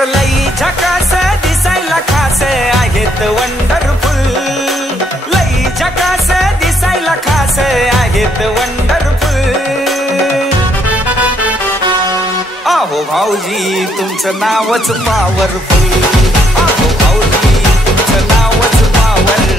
लई झकास दिसायला खास आहेत वंडरफुल, लई झकास दिसायला खास आहेत वंडरफुल। अहो भाऊजी तुमचं नावच पॉवरफुल, अहो भाऊजी तुमचं नावच पॉवरफुल।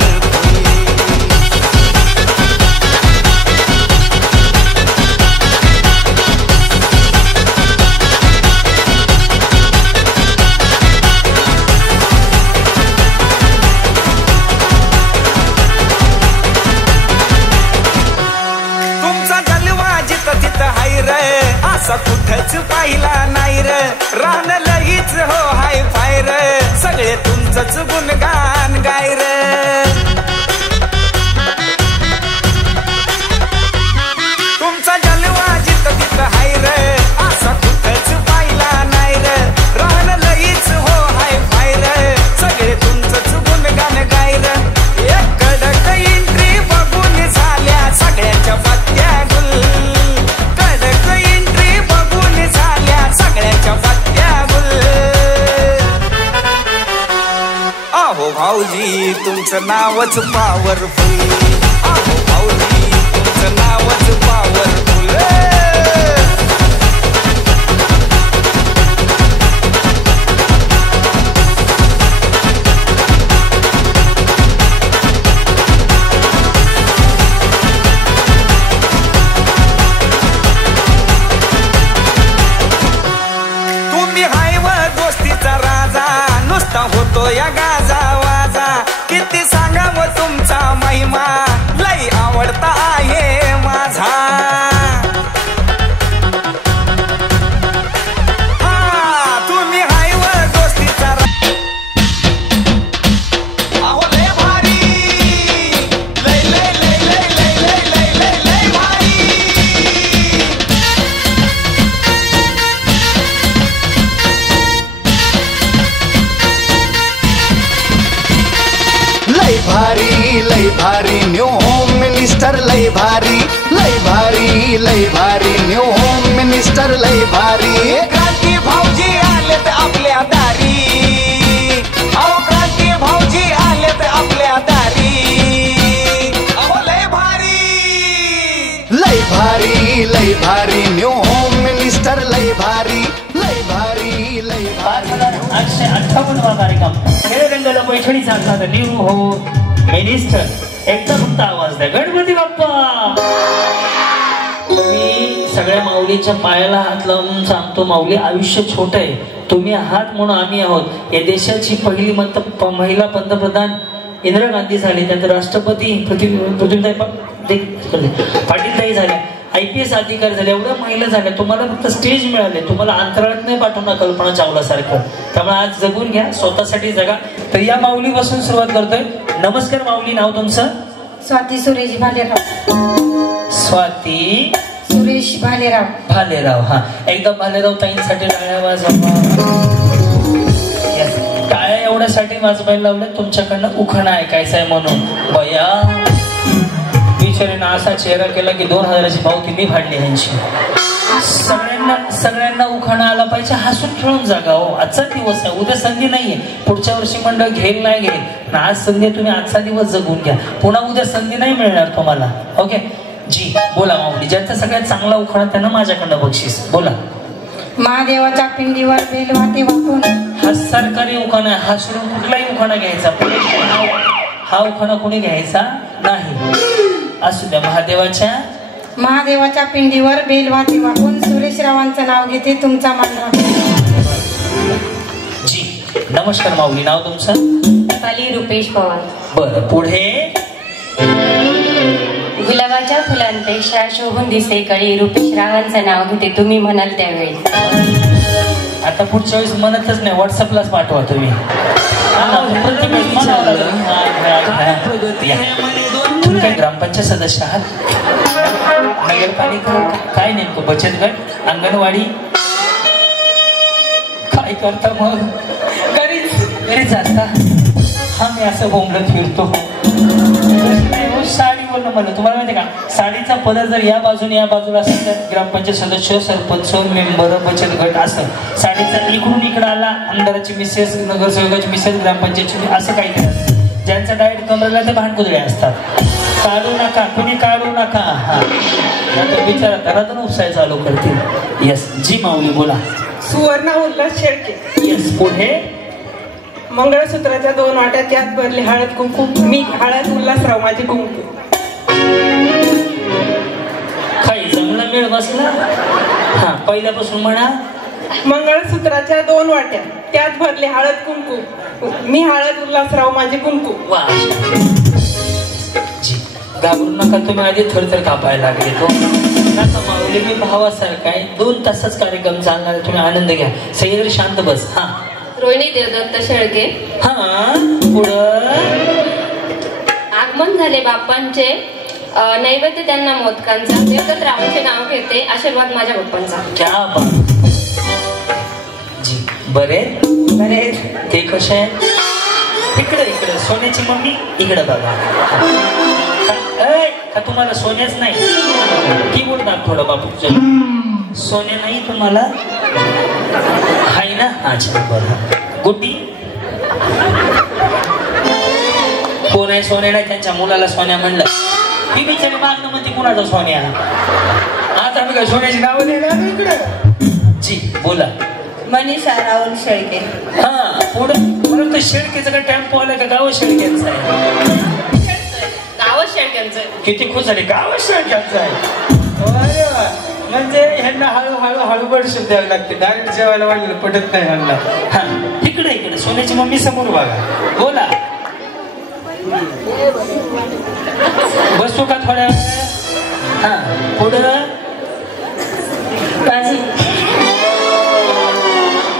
असा कुठंच पाहिला नाही रे, राहणं लगीच हो हाय फाय रे, सगळे तुमचंच गुणगान गाय रे। तुमचा जलवा जिथं तिथं हाय रे, असा कुठंच पाहिला नाही रे, राहणं लगीच हो हाय फाय रे, सगळे तुमचंच गुणगान गाय रे। एक कडक एंट्री बघून झाल्या सगळ्यांच्या पत्त्या गुल, अहो भाऊजी तुमचं नावच पॉवरफुल, अहो भाऊजी तुमचं नावच पॉवरफुल। तुम्ही हाय व दोस्तीचा राजा, नुसता होतो या गाजा वाजा, किती सांगावं तुमचा महिमा, लई आवडता आहे माझा। हा तुम्ही हाय व दोस्तीचा अहो लय भारी, लय लय लय लय लय लय लय लय लय भारी। लय भारी न्यू होम मिनिस्टर, लय भारी लय भारी लय भारी न्यू होम मिनिस्टर, लय भारी। क्रांती भाऊजी आलेत आपल्या दारी, अहो क्रांती भाऊजी आलेत आपल्या दारी, अहो लय भारी लय भारी लय भारी न्यू होम मिनिस्टर, लय भारी लय भारी लय भारी। 858वा कार्यक्रम खेळगंगाला पैठणी सांगतात न्यू होम मिनिस्टर, एकदा फक्त आवाज द्या गणपती बाप्पा। मी सगळ्या माऊलीच्या पायाला हात लावून सांगतो, माऊली आयुष्य छोट आहे, तुम्ही आहात म्हणून आम्ही आहोत। या देशाची पहिली महिला पंतप्रधान इंदिरा गांधी झाली, त्यानंतर राष्ट्रपती पृथ्वीताई पाटीलताई झाल्या, IPS अधिकारी झाले, एवढ्या महिला झाल्या, तुम्हाला फक्त स्टेज मिळाले, तुम्हाला अंतराळात नाही पाठवणार कल्पना चावला सारखं। त्यामुळे आज जगून घ्या, स्वतःसाठी जगा। तर या माऊली पासून सुरुवात करतोय। नमस्कार माऊली, नाव तुमचं? स्वाती सुरेश भालेराव। स्वाती सुरेश भालेराव। भालेराव, हा एकदा भालेराव ताईंसाठी टाळ्या वाजवा। टाळ्या एवढ्यासाठी वाजवायला लावल्या तुमच्याकडनं उखाणा ऐकायचा आहे म्हणून। बया बिचारीनं असा चेहरा केला की 2000ची पावती मी फाडली ह्यांची। सगळ्यांना उखाणा आला पाहिजे, हसून खेळून जागा हो। आजचा दिवस आहे, उद्या संधी नाहीये, पुढच्या वर्षी मंडळ घेईल नाही घेईल, आज संधी तुम्ही आजचा दिवस जगून घ्या, पुन्हा उद्या संधी नाही मिळणार तुम्हाला। ओके जी, बोला माऊली, ज्यांचा सगळ्यात चांगला उखाणा त्यांना माझ्याकडनं बक्षीस। बोला। महादेवाच्या पिंडीवर बेल वाटे वाकून, हा सरकारी उखाणा, हा सोडून कुठलाही उखाणा घ्यायचा, हा उखाणा कोणी घ्यायचा नाही। असू द्या। महादेवाच्या पिंडीवर बेल वाटे वाकून, सुरेश रावांचं नाव घेते तुमचा मांडा। जी नमस्कार माऊली, नाव तुमचं? पाली रुपेश पवार। बरं, पुढे? गुलाबाच्या फुलांपेक्षा शोभून दिसे कळी, रुपेश रावांचं नाव घेते तुम्ही म्हणाल त्यावेळी। आता पुढच्या वेळेस म्हणतच नाही, व्हॉट्सअपलाच पाठवा तुम्ही। तुम्ही काय ग्रामपंचायत सदस्य आहात? नगरपालिका काय नेमकं? बचत गट, अंगणवाडी काय करता मग? घरीच असता? हा मी असं बोंबलत फिरतो, साडी बोलणं म्हणलं तुम्हाला माहिती का, साडीचा पदर जर या बाजूने या बाजूला असेल तर ग्रामपंचायत सदस्य, सरपंच, मेंबर, बचत गट असं, साडीचा इकडून इकडं आला आमदाराची मिसेस, नगरसेवकाची मिसेस, ग्रामपंचायतची असं काहीतरी असतं. ज्यांचा डायरेक्ट कमरेला ते भांडकुदळे असतात. काढू नका, कुणी काढू नका. हा विचारा घरातून उपसाय चालू करतील. यस जी माऊली बोला. सुवर्णा उल्हास शेळके. यस पुढे. मंगळसूत्राच्या 2 वाट्या त्यात भरली हळद कुंकू. मी हळद, उल्हासराव माझे कुंकू. काही जमला मेळ बसला. हा पहिल्यापासून म्हणा. मंगळसूत्राच्या 2 वाट्या त्यात भरले हळद कुंकू. मी हळद, उल्हासराव माझे कुंकू. वा जी घाबरू नका तुम्ही, आधी थरथर कापायला लागले तो. नका माऊली, मी भावासारखा आहे. 2 तासच कार्यक्रम चालणार आहे, तुम्ही आनंद घ्या. सैर शांत बस. हा रोहिणी देवदत्त शेळके. हा पुढं. आगमन झाले बाप्पांचे, नैवेद्य त्यांना मोदकांचा. देवदत्त रावांचे नाव घेते, आशीर्वाद माझ्या बाप्पांचा. क्या बात जी. बरे बरे ते कसे आहे? इकडे इकडे सोन्याची मम्मी इकडे बघा. का तुम्हाला सोन्याच नाही? कीबोर्ड दाब थोडं बापूचं. सोने नाही तुम्हाला हाय ना? अच्छा बरं. गुड्डी कोण आहे? सोने नाही. त्यांच्या मुलाला सोन्या म्हणलं. ही बिचारी मागणं म्हणते कुणाचा सोन्या. आता मी काय सोन्याची नावं देणार इकडे. जी बोला. मनीषा राहुल शेळके. हा पुढं. म्हणून तो शेळकेचं का टेम्पो आलाय का गाव शेळक्यांचं आहे? गाव शेळक्यांचं. किती खुश झाली. गाव शेळक्यांचं आहे. अरे वा. म्हणजे ह्यांना हळूहळू हळूबड शब्द द्यावे लागते. डायरेक्ट जेवायला वाढलेलं पटत नाही ह्यांना. हा इकडे इकडे सोन्याची मम्मी समोर बघा. बोला. बसू का थोड्या? हा पुढं.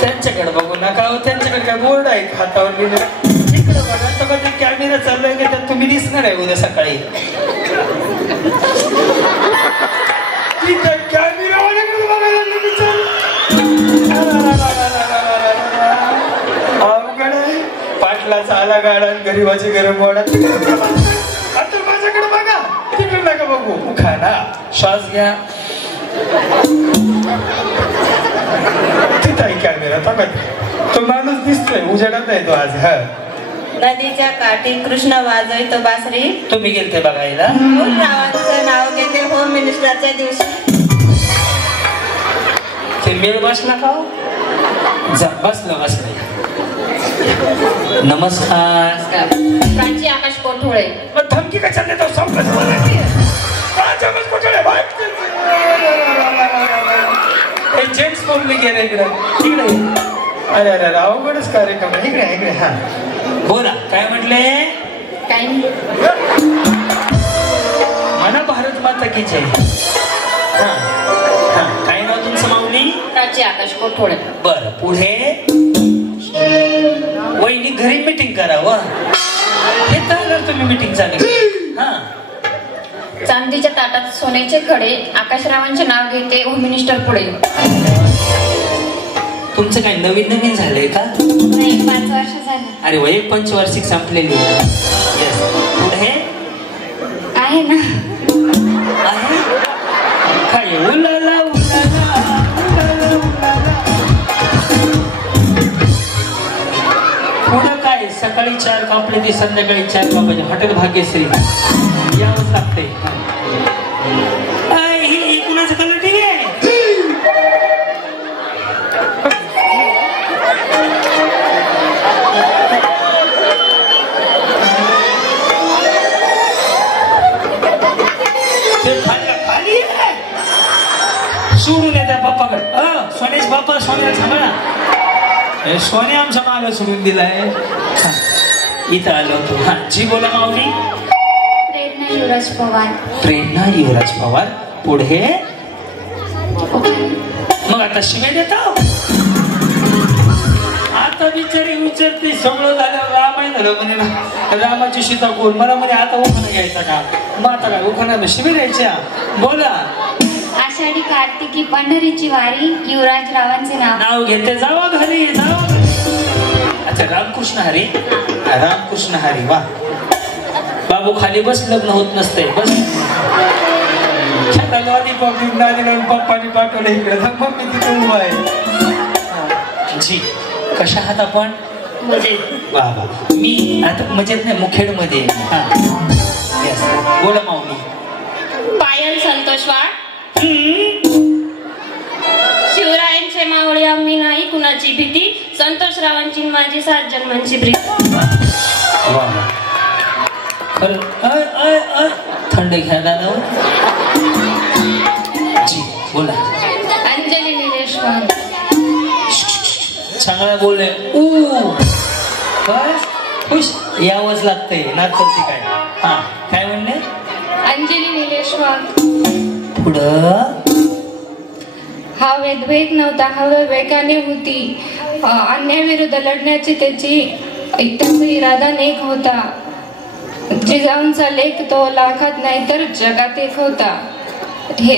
त्यांच्याकडे बघू नका. त्यांच्याकडे काय बोर्ड आहे हातावर लिहिलेला. इकडे बघा. तर कॅमेरा चाललाय का त्यात तुम्ही दिसणार आहे उद्या सकाळी. अवघड आहे. पाटलाचा आला गाडा, गरीबाची गरम वाडा. आता माझ्याकडे बघा, तिकडे नका बघू. खाना श्वास घ्या. तिथं कॅमेरा ताकद. तो माणूस दिसतोय उजेडात आहे तो आज. हा नदीच्या काठी कृष्ण वाजवितो बासरी. तुम्ही गेलते बघायला. रावांचं नाव घेते होम मिनिस्टरच्या दिवशी. ते मेळ बसला का? बसलं बसलं. नमस्कार. प्राची आकाश कोठोळे. मग धमकी कशा देतो? जेंट्स बोलले गेले इकडे इकडे. अरे अरे अवघडच कार्यक्रम. इकडे इकडे. हा बोला काय म्हटले? काही नाही. म्हणा भारत माता की जय. हा हा काय नाव तुमचं माऊली? प्राची आकाश कोठोळे. बर पुढे. वहिनी घरी मीटिंग करावं. हे तर तुम्ही मीटिंग चालू. हा चांदीच्या ताटात सोन्याचे खडे. आकाशरावांचे नाव घेते, होम मिनिस्टर पुढे. तुमचं काय नवीन नवीन झालंय का? 5 वर्ष झाले. अरे वय पंचवार्षिक संपलेली आहे. पुढे आहे ना. आहे काय? उलाला उलाला उलाला उलाला. पुढं काय? सकाळी 4 कापले ते संध्याकाळी 4 कापायचे. हॉटेल भाग्यश्री यावंच लागते. ही कुणाचं कलर ठीक आहे? सोडून येत्या बाप्पाकडे. सोन्याच बाप्पा सोन्या सांगा. सोने आमच्या मागं सोडून दिलाय. इथं आलो होतो. हा जी बोला माऊली. प्रेरणा युवराज पवार. प्रेरणा युवराज पवार. पुढे. मग आता शिवाय देता. आता बिचारी विचारते सगळं झालं. रामायण झालं म्हणे ना. रामाची सीता कोण मला म्हणे आता उखाणा घ्यायचा का? मग आता काय उखाणा शिवाय द्यायच्या. बोला. आषाढी कार्तिकी पंढरीची वारी. युवराज रावांचे नाव घेते. जावा घरी जावा. अच्छा रामकृष्ण हरी. रामकृष्ण हरी. वा बाबू खाली बस, लग्न होत नसते बस. पप्पानी पाठवलं इकडे मम्मी तिथे उभा आहे. जी कशा आहात आपण? मजेत. वा वा. मी आता मजेत नाही, मुखेड मध्ये. बोला माऊली. पायल संतोषवाड. शिवरायांचे मावळे आम्ही नाही कुणाची भीती, संतोषरावांची माझी 7 जन्मांची प्रीती. थंड घ्या दादा. जी बोला. अंजली निलेश वाघ. चांगला बोलले. खुश यावंच लागतंय ना करते काय. हा काय म्हणणे? अंजली निलेश वाघ. पुढं. हा वेदवेग नव्हता, हा वेगाने होती. अन्यायाविरुद्ध लढण्याची त्याची एकट्याचा इरादा नेक होता. जिजाऊंचा लेख तो लाखात नाही तर जगात एक होता. हे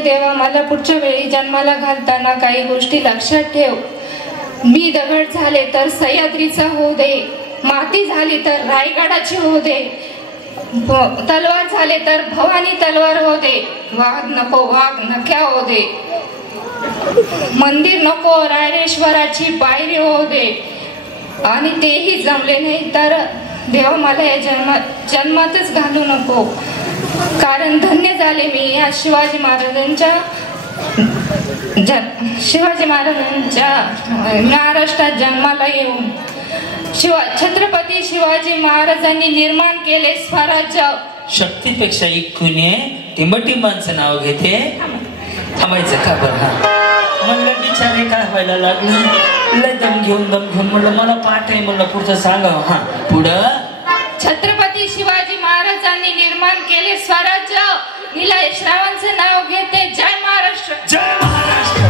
देवा मला पुढच्या वेळी जन्माला घालताना काही गोष्टी लक्षात ठेव. मी दगड झाले तर सह्याद्रीचा होऊ दे, माती झाली तर रायगडाची होऊ दे, तलवार झाले तर भवानी तलवार होऊ दे, वाघ नको वाघ नख्या होऊ दे, मंदिर नको रायरेश्वराची पायरी होऊ दे, आणि तेही जमले नाही तर देवा मला या जन्मातच घालू नको. कारण धन्य झाले मी या शिवाजी महाराजांच्या महाराष्ट्रात जन्माला येऊन. छत्रपती शिवाजी महाराजांनी निर्माण केले स्वराज्य. शक्तीपेक्षा एक कुणी टिंबटिंबांचं नाव घेते. थांबायचं का बरं? म्हणलं बिचारे काय व्हायला लागलं. लय दम घेऊन म्हणलं मला पाठ आहे, म्हणलं पुढचं सांगावं. हा पुढं. छत्रपती शिवाजी महाराजांनी निर्माण केले स्वराज्य. निलेश रावांचं नाव घेते. जय महाराष्ट्र. जय महाराष्ट्र.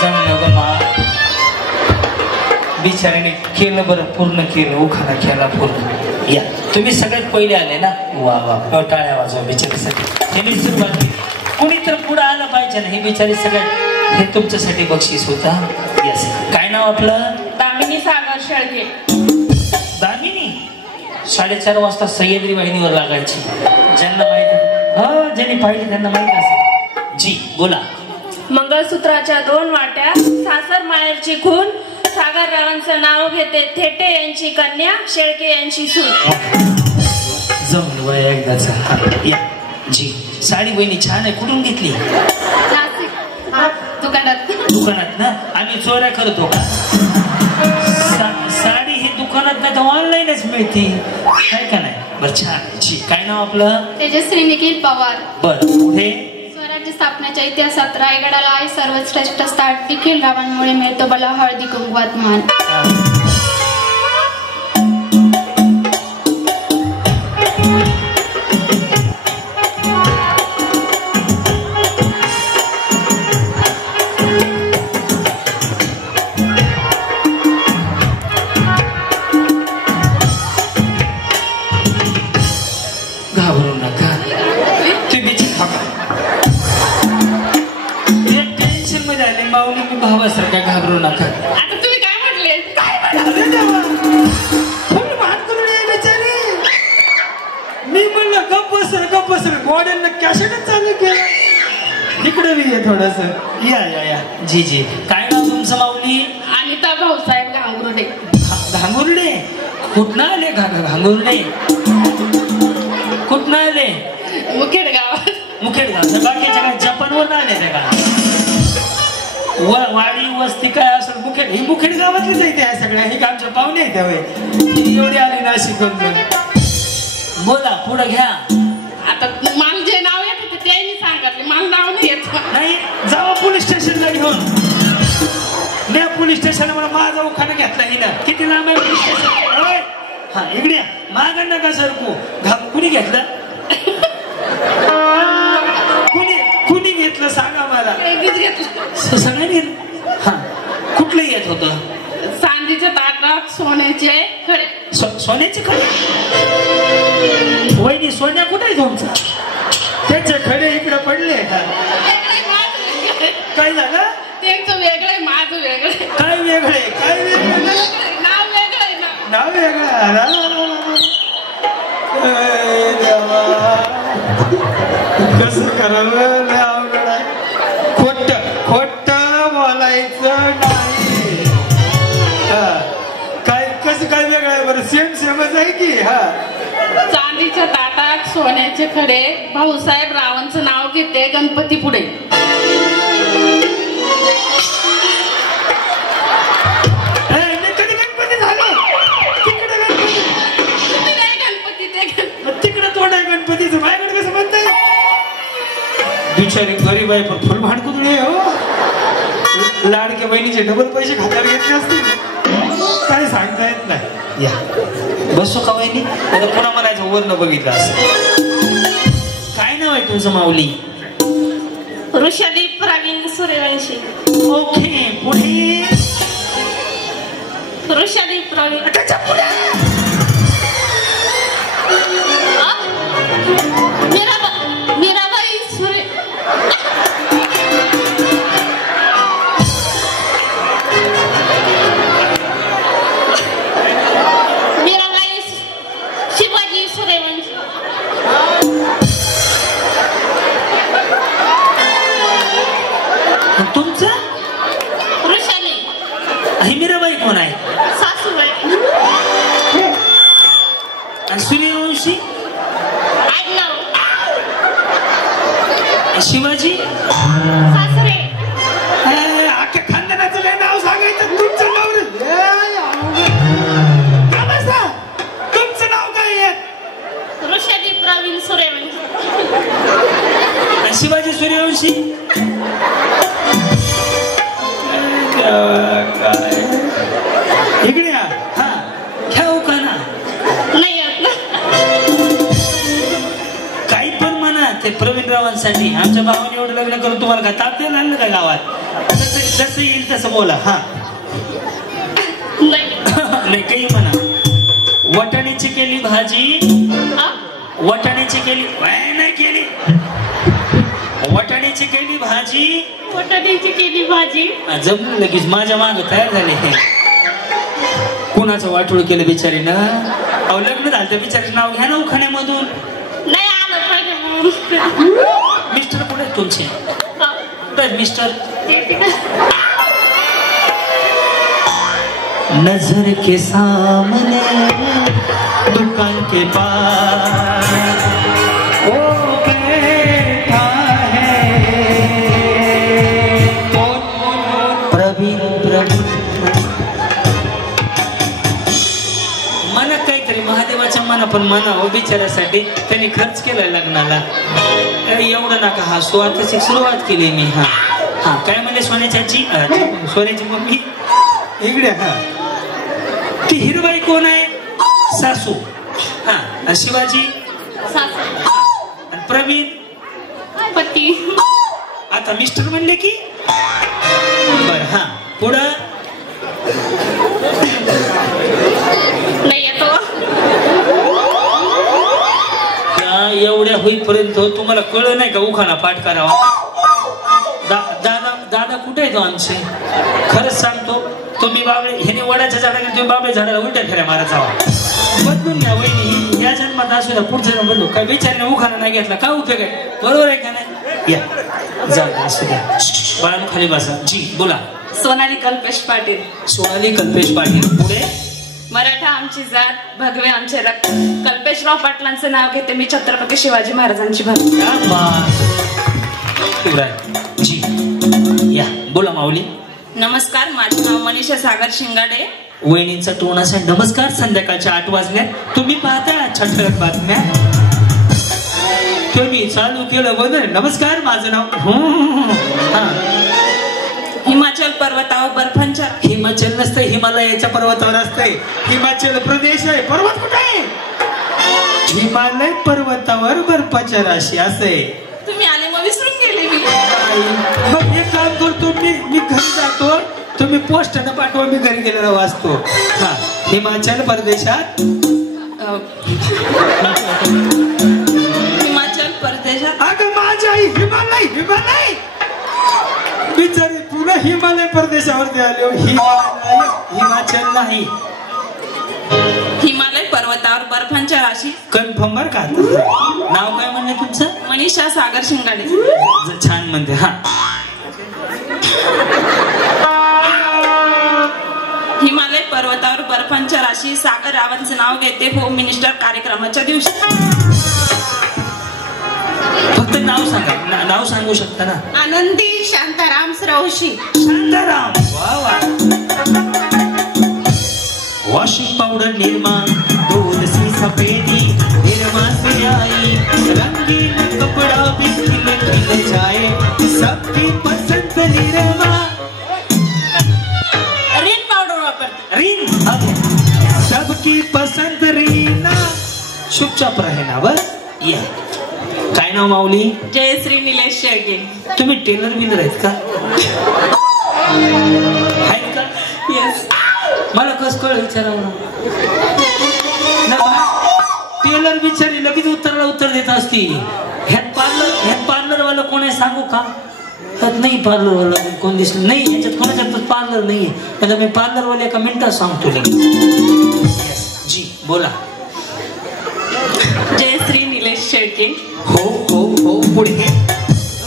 जमलं ग मा. बिचाऱ्याने केलं बरं, पूर्ण केलं, उखाणा केला पूर्ण. या तुम्ही सगळ्यात पहिले आले ना. वा वा. टाळ्या वाजवा बिचारीसाठी. हे मी सुरुवात केली. कुणी तर पुढे आलं पाहिजे ना. हे बिचारी सगळ्यात हे तुमच्यासाठी बक्षीस होता. यस. काय नाव आपलं? दामिनी सागर शेळके. दामिनी 4:30 वाजता सह्याद्री वाहिनीवर लागायची. ज्यांना माहिती, ज्यांनी पाहिजे त्यांना माहिती असेल. जी बोला. मंगळसूत्राच्या 2 वाट्या, सासर माहेरची खून, सागररावांचं नाव घेते. थेटे यांची कन्या, शेळके यांची सून. जमलं वय एकदाच. या जी. साडी बहिणी छान आहे. कुठून घेतली? दुकानात ना. आम्ही चोऱ्या करतो का? साडी ही दुकानात नाही तर ऑनलाईनच मिळते काय का नाही. बरं छान. जी काय नाव आपलं? तेजश्री निखिल पवार. बरं पुढे. स्वराज्य स्थापनेच्या इतिहासात रायगडाला आहे सर्वश्रेष्ठ स्थान. निखिल रावांमुळे मिळतो मला हळदी कुंकवात मान. घाबरू नका. तुम्ही टेन्शन मध्ये आले माऊली. मी भावासारखा. घाबरू नका. आता तुम्ही काय म्हटले? मी म्हणलं गप्प सर मॉडेलनं कॅसेटच चालू केलं. इकडे मी आहे थोडस. या या या. जी जी. काय नाव तुमचं माऊली? अनिता भाऊसाहेब घांगुर्डे. घांगुर्डे. कुठनं आले? घांगुर्डे कुठनं आले? मुखेड गावात. मुखेड गाव. बाकीच्या काय जपानवर आले त्या का? वाडी वस्ती काय असं मुखेड. ही मुखेड गावातलीच आहे त्या सगळ्या. ही आमच्या पाहुणे आहेत त्यावेळी. एवढी आली नाशिक. बोला पुढे घ्या. आता मला जे नाव येते ते त्यांनी सांगितले. मला नाव नाही येत. नाही जावा पोलीस स्टेशनला घेऊन. नाही पोलीस स्टेशनला मला माझा उखाणा घेतला हिनं. किती लांब आहे पोलीस स्टेशन? हा इकडे मागं नका सरकू. कुणी घेतलं? कुणी घेतलं सांगा मला. सगळ्यांनी. हा कुठलं येत होतं? चांदीच्या ताटात सोन्याचे खडे. सोन्याचे खडे? वहिनी सोन्या कुठे आहे तुमचा? त्याचे खडे इकडे पडले. काय झालं? त्यांचं वेगळं माझं वेगळं. काय वेगळे? काय वेगळं? नाव वेगळं आहे ना. नाव वेगळं. कसं करावं अवघड आहे. खोट बोलायचं नाही. काय कसं काय वेगळं आहे बरं? सेमच आहे की. हा चांदीच्या ताटात सोन्याचे खडे भाऊसाहेब रावांचं नाव घेते गणपती पुढे. कधी गणपती झालं? तिकडे गणपती ते तिकडे तोंड आहे गणपतीचं. माझ्याकडे कसं म्हणताय? बिचारी गरीब आहे पण फुल भांडकुदळी आहे हो. लाडक्या बहिणीचे डबल पैसे खात्यावर घेतले असतील. काय सांगता येत नाही. या बसो का वहिनी? आता पुन्हा म्हणायचं वरनं बघितलं असं. काय नाव आहे तुमचं माऊली? ऋषाली प्रवीण सूर्यवंशी. ओके पुढे. ऋषाली प्रवीण. त्याच्या पुढे मीराबाई सूर्य. शिवाजी सूर्यवंशी. तुमचं? ऋषाली. ही मीराबाई कोण आहे? सासूबाई. सूर्यवंशी. आडनाव. शिवाजी. सासरे. अख्ख्या खानदानाचं लय नाव सांगायचं. तुमचं नाव तुमचं नाव काय आहे? ऋषाली प्रवीण सूर्यवंशी. शिवाजी सूर्यवंशी. इकडे या. हा ठेवू का ना? नाही काही पण म्हणा ते प्रवीण रावांसाठी. आमच्या भावाने एवढं लग्न करून तुम्हाला काय ताप द्यायला आणलं का गावात? जसं येईल तसं बोला. हा नाही काही म्हणा. वटाण्याची केली भाजी. वटाण्याची केली नाही केली. वटाण्याची केली भाजी. वटाण्याची केली भाजी. जमलं लगेच माझ्या माग तयार झाले. कुणाचं वाटोळ केलं बिचारीनं? अहो लग्न झालं तर बिचारीचं नाव घ्या ना उखाण्यामधून. नाही आलं पाहिजे. मिस्टर कुठे तुमचे? मिस्टर नजर के सामने दुकान के पास ओ बैठा है प्रवीण. मना काहीतरी महादेवाच्या मना पण मना हो बिचारासाठी. त्यांनी खर्च केलाय लग्नाला. एवढं नका हा सुवाताची सुरुवात केली मी. हा हा काय म्हणले? सोन्याची सोन्याची मम्मी. इकडे. हा ती हिरबाई कोण आहे? सासू. हा शिवाजी. सासू. प्रवीण पती. आता मिस्टर म्हणले की बर. हा पुढं नाही येतो. एवढ्या होईपर्यंत तुम्हाला कळलं नाही का उखाणा पाठ करावा? दादा कुठे आहे तो आमचे? खरंच सांगतो तुम्ही बाबळे ह्याने वडाच्या झाडाला तुम्ही बाबळे झाडाला उलट्या फेऱ्या मारा जावा. बदलून घ्या वहिनी. या जन्मात असू द्या पुढचा जन्म बदलू. काय बिचारने उखाणा नाही घेतला काय उपयोग आहे? बरोबर आहे का नाही? या जाऊ असू द्या. बाळांनो खाली बसा. जी बोला. सोनाली कल्पेश पाटील. सोनाली कल्पेश पाटील. पुढे. मराठा आमची जात भगवे आमचे रक्त. कल्पेशराव पाटलांचं नाव घेते मी छत्रपती शिवाजी महाराजांची भक्त. जी या बोला माऊली. नमस्कार, माझे नाव मनीषा सागर शिंगाडे. वहिनींचा टोन असा. नमस्कार. संध्याकाळच्या 8 वाजल्यात तुम्ही पाहता छठळक बातम्या. तुम्ही चालू केलं बदल. नमस्कार माझं नाव. हा हिमाचल पर्वतावर बर्फांच्या. हिमाचल नसतंय हिमालयाच्या पर्वतावर असतंय. हिमाचल प्रदेश आहे. पर्वत कुठे आहे? हिमालय पर्वतावर बर्फाच्या राशी असे. तुम्ही आले मग विसरून गेले मी. मग एक काम करतो मी घरी जातो. तुम्ही पोस्टानं पाठवा. मी घरी गेलेला वाचतो. हा हिमाचल प्रदेशात. हिमाचल प्रदेशात. अगं माझ्या आई हिमालय. बिचारी पुन्हा हिमालय प्रदेशावरती आले. हिमाचल नाही हिमालय पर्वतावर बर्फांच्या राशी. कन्फर्म बर का? नाव काय म्हणणे तुमचं? मनीषा सागर शिंगाडे. छान म्हणते. हा, हिमालय पर्वतावर बर्फांच्या राशी सागर रावांचं नाव घेते होम मिनिस्टर कार्यक्रमाच्या दिवशी. फक्त नाव सांगा. नाव सांगू शकता ना? आनंदी शांताराम श्रवशी. शांताराम. वा वा. वॉशिंग पाउडर निरमा, दूध सी सफेदी, निरमा से आई रंगीन कपड़ा भी खिल खिल जाए, सबकी पसंद निरमा. रिन पावडर वापरते. रीन. सबकी पसंद रीना. चुपचाप रहे ना बस. या, काय नाव माऊली? जयश्री निलेश शेळके. तुम्ही टेलर बिलर आहेत का? आहेत का? येस. मला कस कळ विचारावं. टेलर बिचारी लगेच उत्तर देत असती. ह्यात पार्लर वाला कोण आहे सांगू का? ह्यात नाही पार्लर वाला कोण दिसलं नाही. ह्याच्यात कोणाच्यात पार्लर नाहीये. आता मी पार्लर वाले एका मिनिटात सांगतो लगेच. जी बोला. जयश्री निलेश शेळके. हो हो हो, पुढे.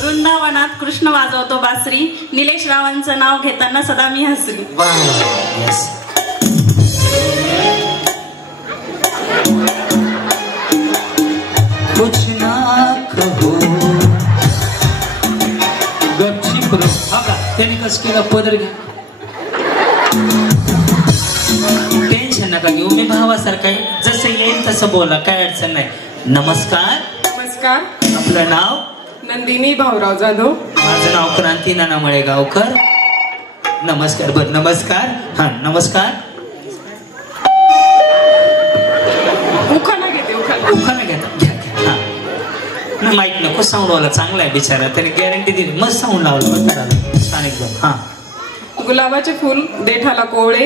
वृंदावनात कृष्ण वाजवतो बासरी, निलेश रावांचं नाव घेताना सदा मी हसरी. वा यस. कुछ ना कहो गपचिप रहो. त्याने कस केलं? पदर घ्या. टेन्शन नका घेऊ. मी भावासारखा आहे. जसं येईल तसं बोला, काय अडचण नाही. नमस्कार. नमस्कार. आपलं नाव? नंदिनी भाऊराव जाधव. माझं नाव क्रांती नाना मळेगावकर. नमस्कार. बर नमस्कार. हा नमस्कार. उखाणा घेते. उखाणा घेता. घ्या घ्या. हा, माहित नको साऊंड वाला चांगला आहे बिचारा. त्याने गॅरंटी दिली. मस्त साऊंड लावलं. छान एकदम. हा. गुलाबाचे फुल देठाला कोवळे,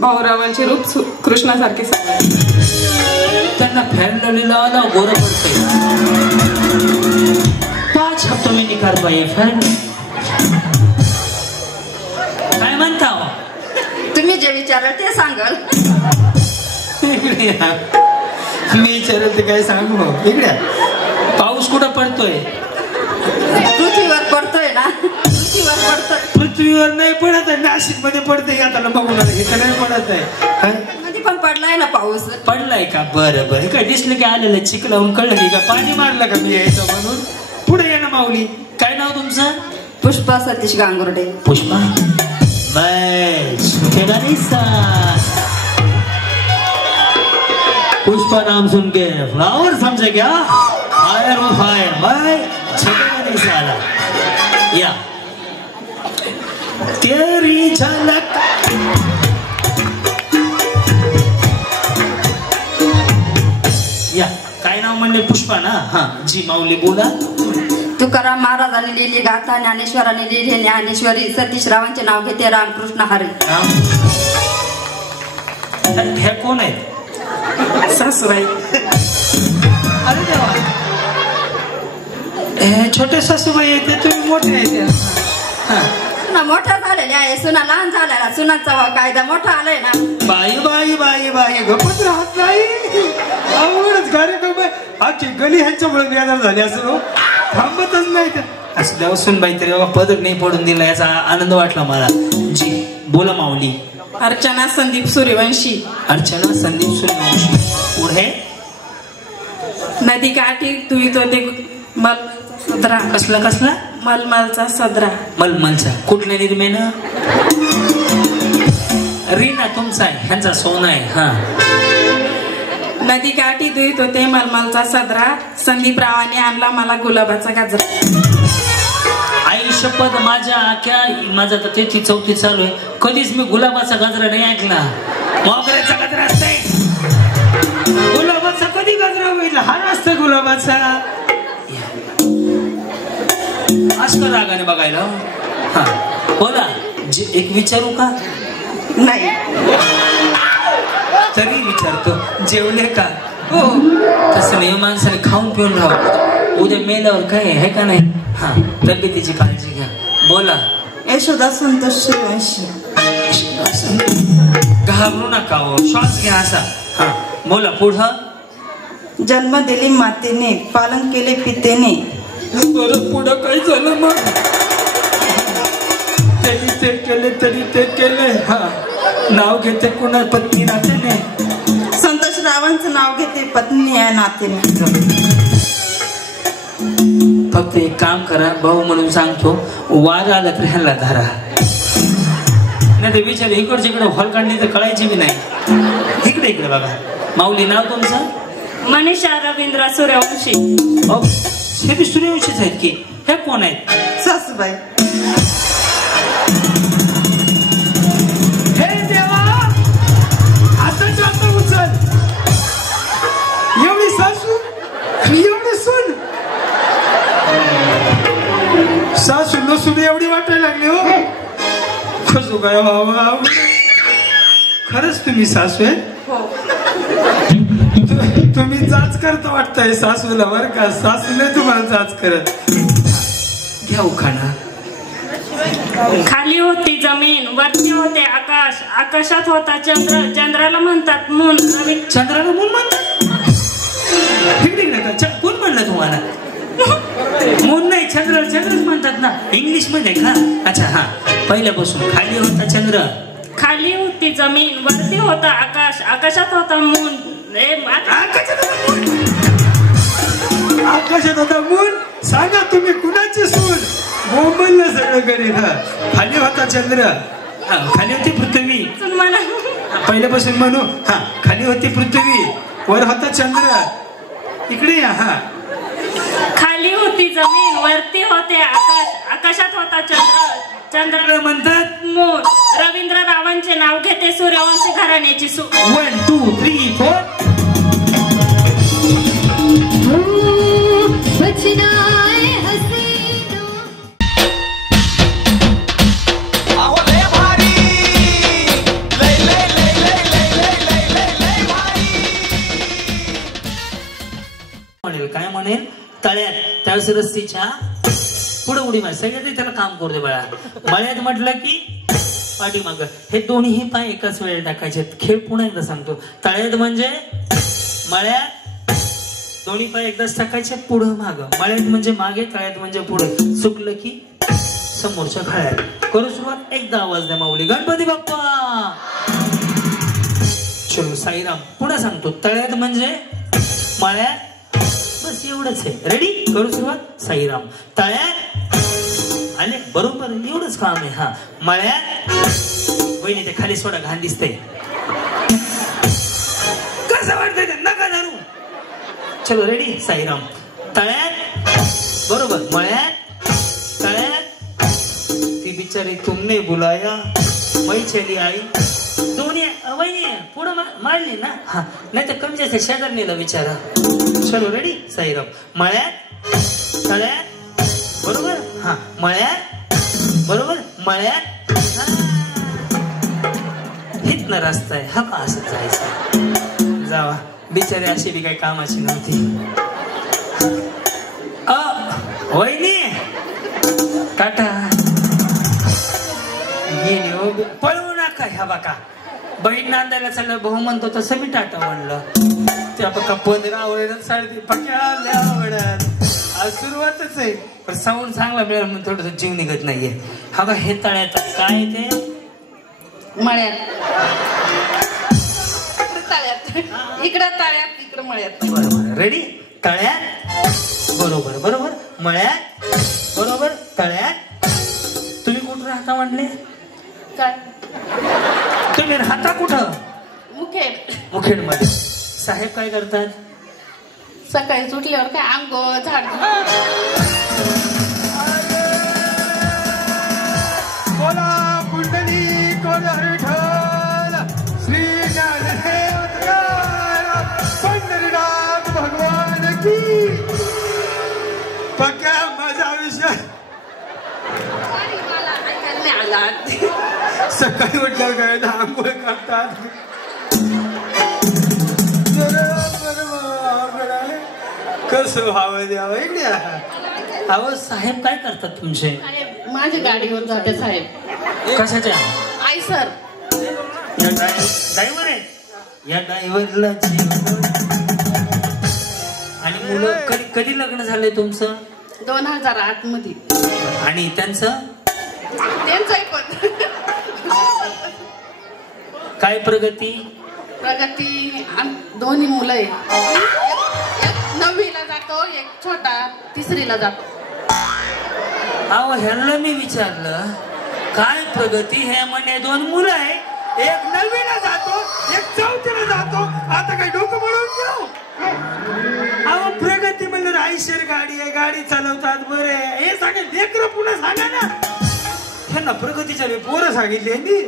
भाऊरावांचे रूप कृष्णासारखे सावळे. त्यांना फॅन लावलेला गोरं पडतंय. 5 हफ्तों में निकाल पाहिजे फॅन. काय म्हणता? तुम्ही जे विचाराल ते सांगाल. इकडे या. मी विचारेल ते काय सांगू. इकडे पाऊस कुठं पडतोय? पृथ्वीवर पडतोय ना. पृथ्वीवर पडतोय. पृथ्वीवर नाही पडत आहे. नाशिक मध्ये पडते. आता बघून इथं नाही पडत आहे. मध्ये पण पडलाय ना पाऊस. पडलाय का? बरं बरं. काय दिसलं की आलेलं चिक लावून कळलं की का पाणी मारलं का मी यायचं म्हणून. पुढे या ना माऊली. काय नाव तुमचं? पुष्पा सतीश गांगुर्डे. पुष्पा. पुष्पा नाम सुन के फ्लावर समझे क्या? फायर वो फायर. मैं छकेगा नहीं साला. या तेरी झलक. या काय नाव म्हणले? पुष्पा ना. हा जी माऊली बोला. तुकाराम महाराजांनी लिहिली गाथा, ज्ञानेश्वरांनी लिहिली ज्ञानेश्वरी, सतीश रावांचे नाव घेते रामकृष्ण हरी. हे कोण आहे? सासूबाई. अरे देवा. छोटे सासूबाई आहेत. तुम्ही मोठे आहेत. मोठा झालेला आहे. सुना लहान झालेला. सुनाचा कायदा मोठा आलाय ना. बाई बाई बाई बाई गपत राहत नाही. आवडच कार्यक्रम आहे. आजची गली ह्यांच्यामुळे बेजार झाली. असं थांबतच नाही. असं द्यावं सुनबाई तरी बाबा पदर नाही पडून दिला याचा आनंद वाटला मला. जी बोला माऊली. अर्चना संदीप सूर्यवंशी. अर्चना संदीप सूर्यवंशी. पुढे. नदी काठी तुई तो ते मल सदरा. कसला कसला? मलमलचा सदरा. मलमलचा. कुठल्या निर्मेनं? रीना तुमचा आहे. ह्यांचा सोना आहे. हा. नदी काठी दुईत होते मलमलचा सदरा, संदीप रावाने आणला मला गुलाबाचा गाजरा. आई शपथ माझ्या आख्या माझा तर 34 चालू आहे. कधीच मी गुलाबाचा गजरा नाही ऐकला. मोगऱ्याचा गजरा असतंय. गुलाबाचा कधी गजरा होईल? हा असतं गुलाबाचा. असं रागाने बघायला. हा बोला. एक विचारू का? नाही तरी विचारतो. जेवले का? हो. तसं नाही. माणसाने खाऊन पिऊन राहावं. उद्या मेल्यावर काय आहे का नाही. हा तब्येतीची काळजी घ्या. बोला. यशोदा संतोष सूर्यवंशी. घाबरू नका हो, श्वास घ्या असा. हा बोला पुढं. जन्म दिली मातेने, पालन केले पितेने. बरं पुढं काय झालं मग? त्यांनी ते केले तरी ते केले. हा नाव घेते कुणा पत्नी नातेने. संतोषरावांचं नाव घेते पत्नी आहे नातेने. फक्त एक काम करा, भाऊ म्हणून सांगतो, वाद आला तर ह्याला धरा. नाही ते विचार इकडच्या इकडे हॉल काढली तर कळायची बी नाही. इकडे इकडे बघा. माऊली नाव तुमचं? मनीषा रवींद्र सूर्यवंशी. हे बी सूर्यवंशीच आहेत की? हे कोण आहेत? सासूबाई. हे देवा, आता जास्त उचल. एवढी सासू आणि एवढी सून. सासू नसून एवढी वाटायला लागली हो. कसं काय व्हावं? खरंच तुम्ही सासू आहे? तुम्ही जाच करता वाटतंय सासूला बर का? सासूने तुम्हाला जाच करत. घ्या उखाणा. खाली होती जमीन, वरती होते आकाश, आकाशात होता चंद्र, चंद्राला म्हणतात मून. चंद्राला मून म्हणतात? कोण म्हणलं तुम्हाला? मून नाही, चंद्र चंद्रच म्हणतात ना इंग्लिश मध्ये का? अच्छा हा, पहिल्यापासून. खाली होता चंद्र, खाली होती जमीन, वरती होता आकाश, आकाशात होता मून. आकाशात होता मून. सांगा तुम्ही कुणाची सून? बोंबलला सगळं करीत. खाली होता चंद्र, खाली होती पृथ्वी. पहिल्यापासून म्हणू. हा खाली होती पृथ्वी, वर होता चंद्र. इकडे या. हा खाली होती जमीन, वरती होते आकाश, आकाशात होता चंद्र, चंद्राला म्हणतात मून. रवींद्र रावांचे नाव घेते सूर्यवंशी घराण्याची सून. 1 2 3 4. काय म्हणेल? तळ्यात तळस रस्तीच्या पुढे उडी मार. सगळ्यात त्याला काम करू दे बाळा. मळ्यात म्हटलं की पाठीमाग. हे दोन्ही पाय एकाच वेळेला टाकायचे. खेळ पुन्हा एकदा सांगतो. तळ्यात म्हणजे मळ्यात दोन्ही पाय एकदाच टाकायचे, पुढं माग. मळ्यात म्हणजे मागे, तळ्यात म्हणजे पुढं. चुकलं की समोरच्या खळ्यात. करू सुरुवात. एकदा आवाज द्या माऊली. गणपती बाप्पा. चलो साईराम. पुन्हा सांगतो. तळ्यात म्हणजे मळ्यात, बस एवढंच आहे. रेडी? करू सुरुवात. साईराम. तळ्यात आले बरोबर, एवढंच काम आहे. हा मळ्यात. वहिनी ते खाली सोडा, घाण दिसते. कसं वाटतंय ते? नका धरू. चलो रेडी. साईराम. तळ्यात बरोबर, मळ्यात, तळ्यात. ती बिचारी तुमने बुलाया, मै चली आई. दोन्ही वहिनी पुढं मारली ना. हा नाही तर कमी जास्त शेजारणीला विचारा. चलो रेडी. साईराम. मळ्यात, तळ्यात बरोबर. हा मळ्यात बरोबर, मळ्यात. हित ना रस्ता आहे. हा का असं जायचं? जावा. बिचारी अशी बी काही कामाची नव्हती. वहिनी टाटा. गेली हो. पळवू नका. ह्या बघा, बहीण नांदायला चाललं, भाऊ म्हणतो तसं मी टाटा म्हणलं. त्या बघा 15 आवडत 3.5 पक्या आवडत. आज सुरुवातच आहे, पण साऊंड चांगला मिळेल म्हणून थोडस जीव निघत नाहीये. हा बघा हे तळ्यात काय ते मळ्यात, इकडं तळ्यात, इकडं मळ्यात. बरोबर. रेडी. तळ्यात बरोबर, बरोबर. मळ्यात बरोबर, तळ्यात. तुम्ही कुठं राहता म्हणले? काय तुम्ही राहता कुठं? मुखेड. मुखेड मध्ये. साहेब काय करतात? सकाळी सुटल्यावर काय आंघोळ झाड. बोला कुंडली कोण विठ्ठल श्री ज्ञानदेव पंढरीनाथ भगवान की. पक्या माझा विषय सकाळी उठल्यावर काय आंघोळ करतात. कसं व्हावं द्यावं. इकडे अहो साहेब काय करतात तुमचे? माझ्या गाडीवर जाते साहेब. कशाच्या? आई सर. ड्रायव्हर आहे या ड्रायव्हरला आणि मुलं कधी लग्न झालंय तुमचं 2008 मध्ये आणि त्यांचं काय प्रगती दोन्ही मुलं आहे एक 9वीला जातो एक छोटा 3रीला जातो अहो ह्यांना मी विचारलं काय प्रगती हे म्हणे 2 मुलं आहे एक 9वीला जातो एक 4थीला जातो आता काय डोकं पडून घेऊ अहो प्रगती म्हणलं आयशर गाडी आहे गाडी चालवतात बरे हे सांगा लेकरं पुन्हा सांगा ना ह्यांना प्रगतीच्या पोरं सांगितले मी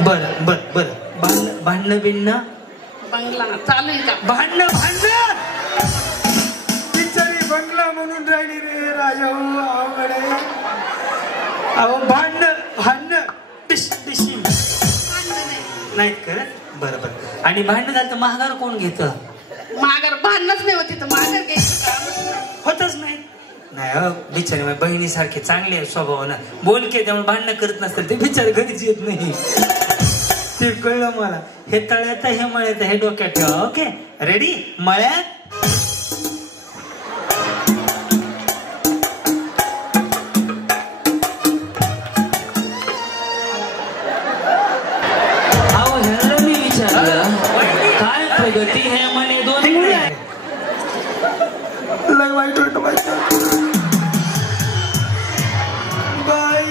बरं बरं बरं भांडणं बिणणं बंगला चालू आहे का भांडणं बिचारी बंगला म्हणून राहिली रे राजा अवघड आहे अहो भांडणं नाहीत करत बरं बरं आणि भांडण झालं तर महागार कोण घेत माघार भांडणच नाही होती तर माघार घ्यायचं होतच नाही बिचारी बहिणीसारखे चांगले आहे स्वभावानं बोलके त्यामुळे भांडणं करत नसतील ते बिचारे घरीच येत नाही ते कळलं मला हे तळ्यात हे मळ्यात हे डोक्यात ठेवा ओके रेडी मळ्यात काय प्रगती हे म्हणे 2 मुले आहे लय वाईट बाई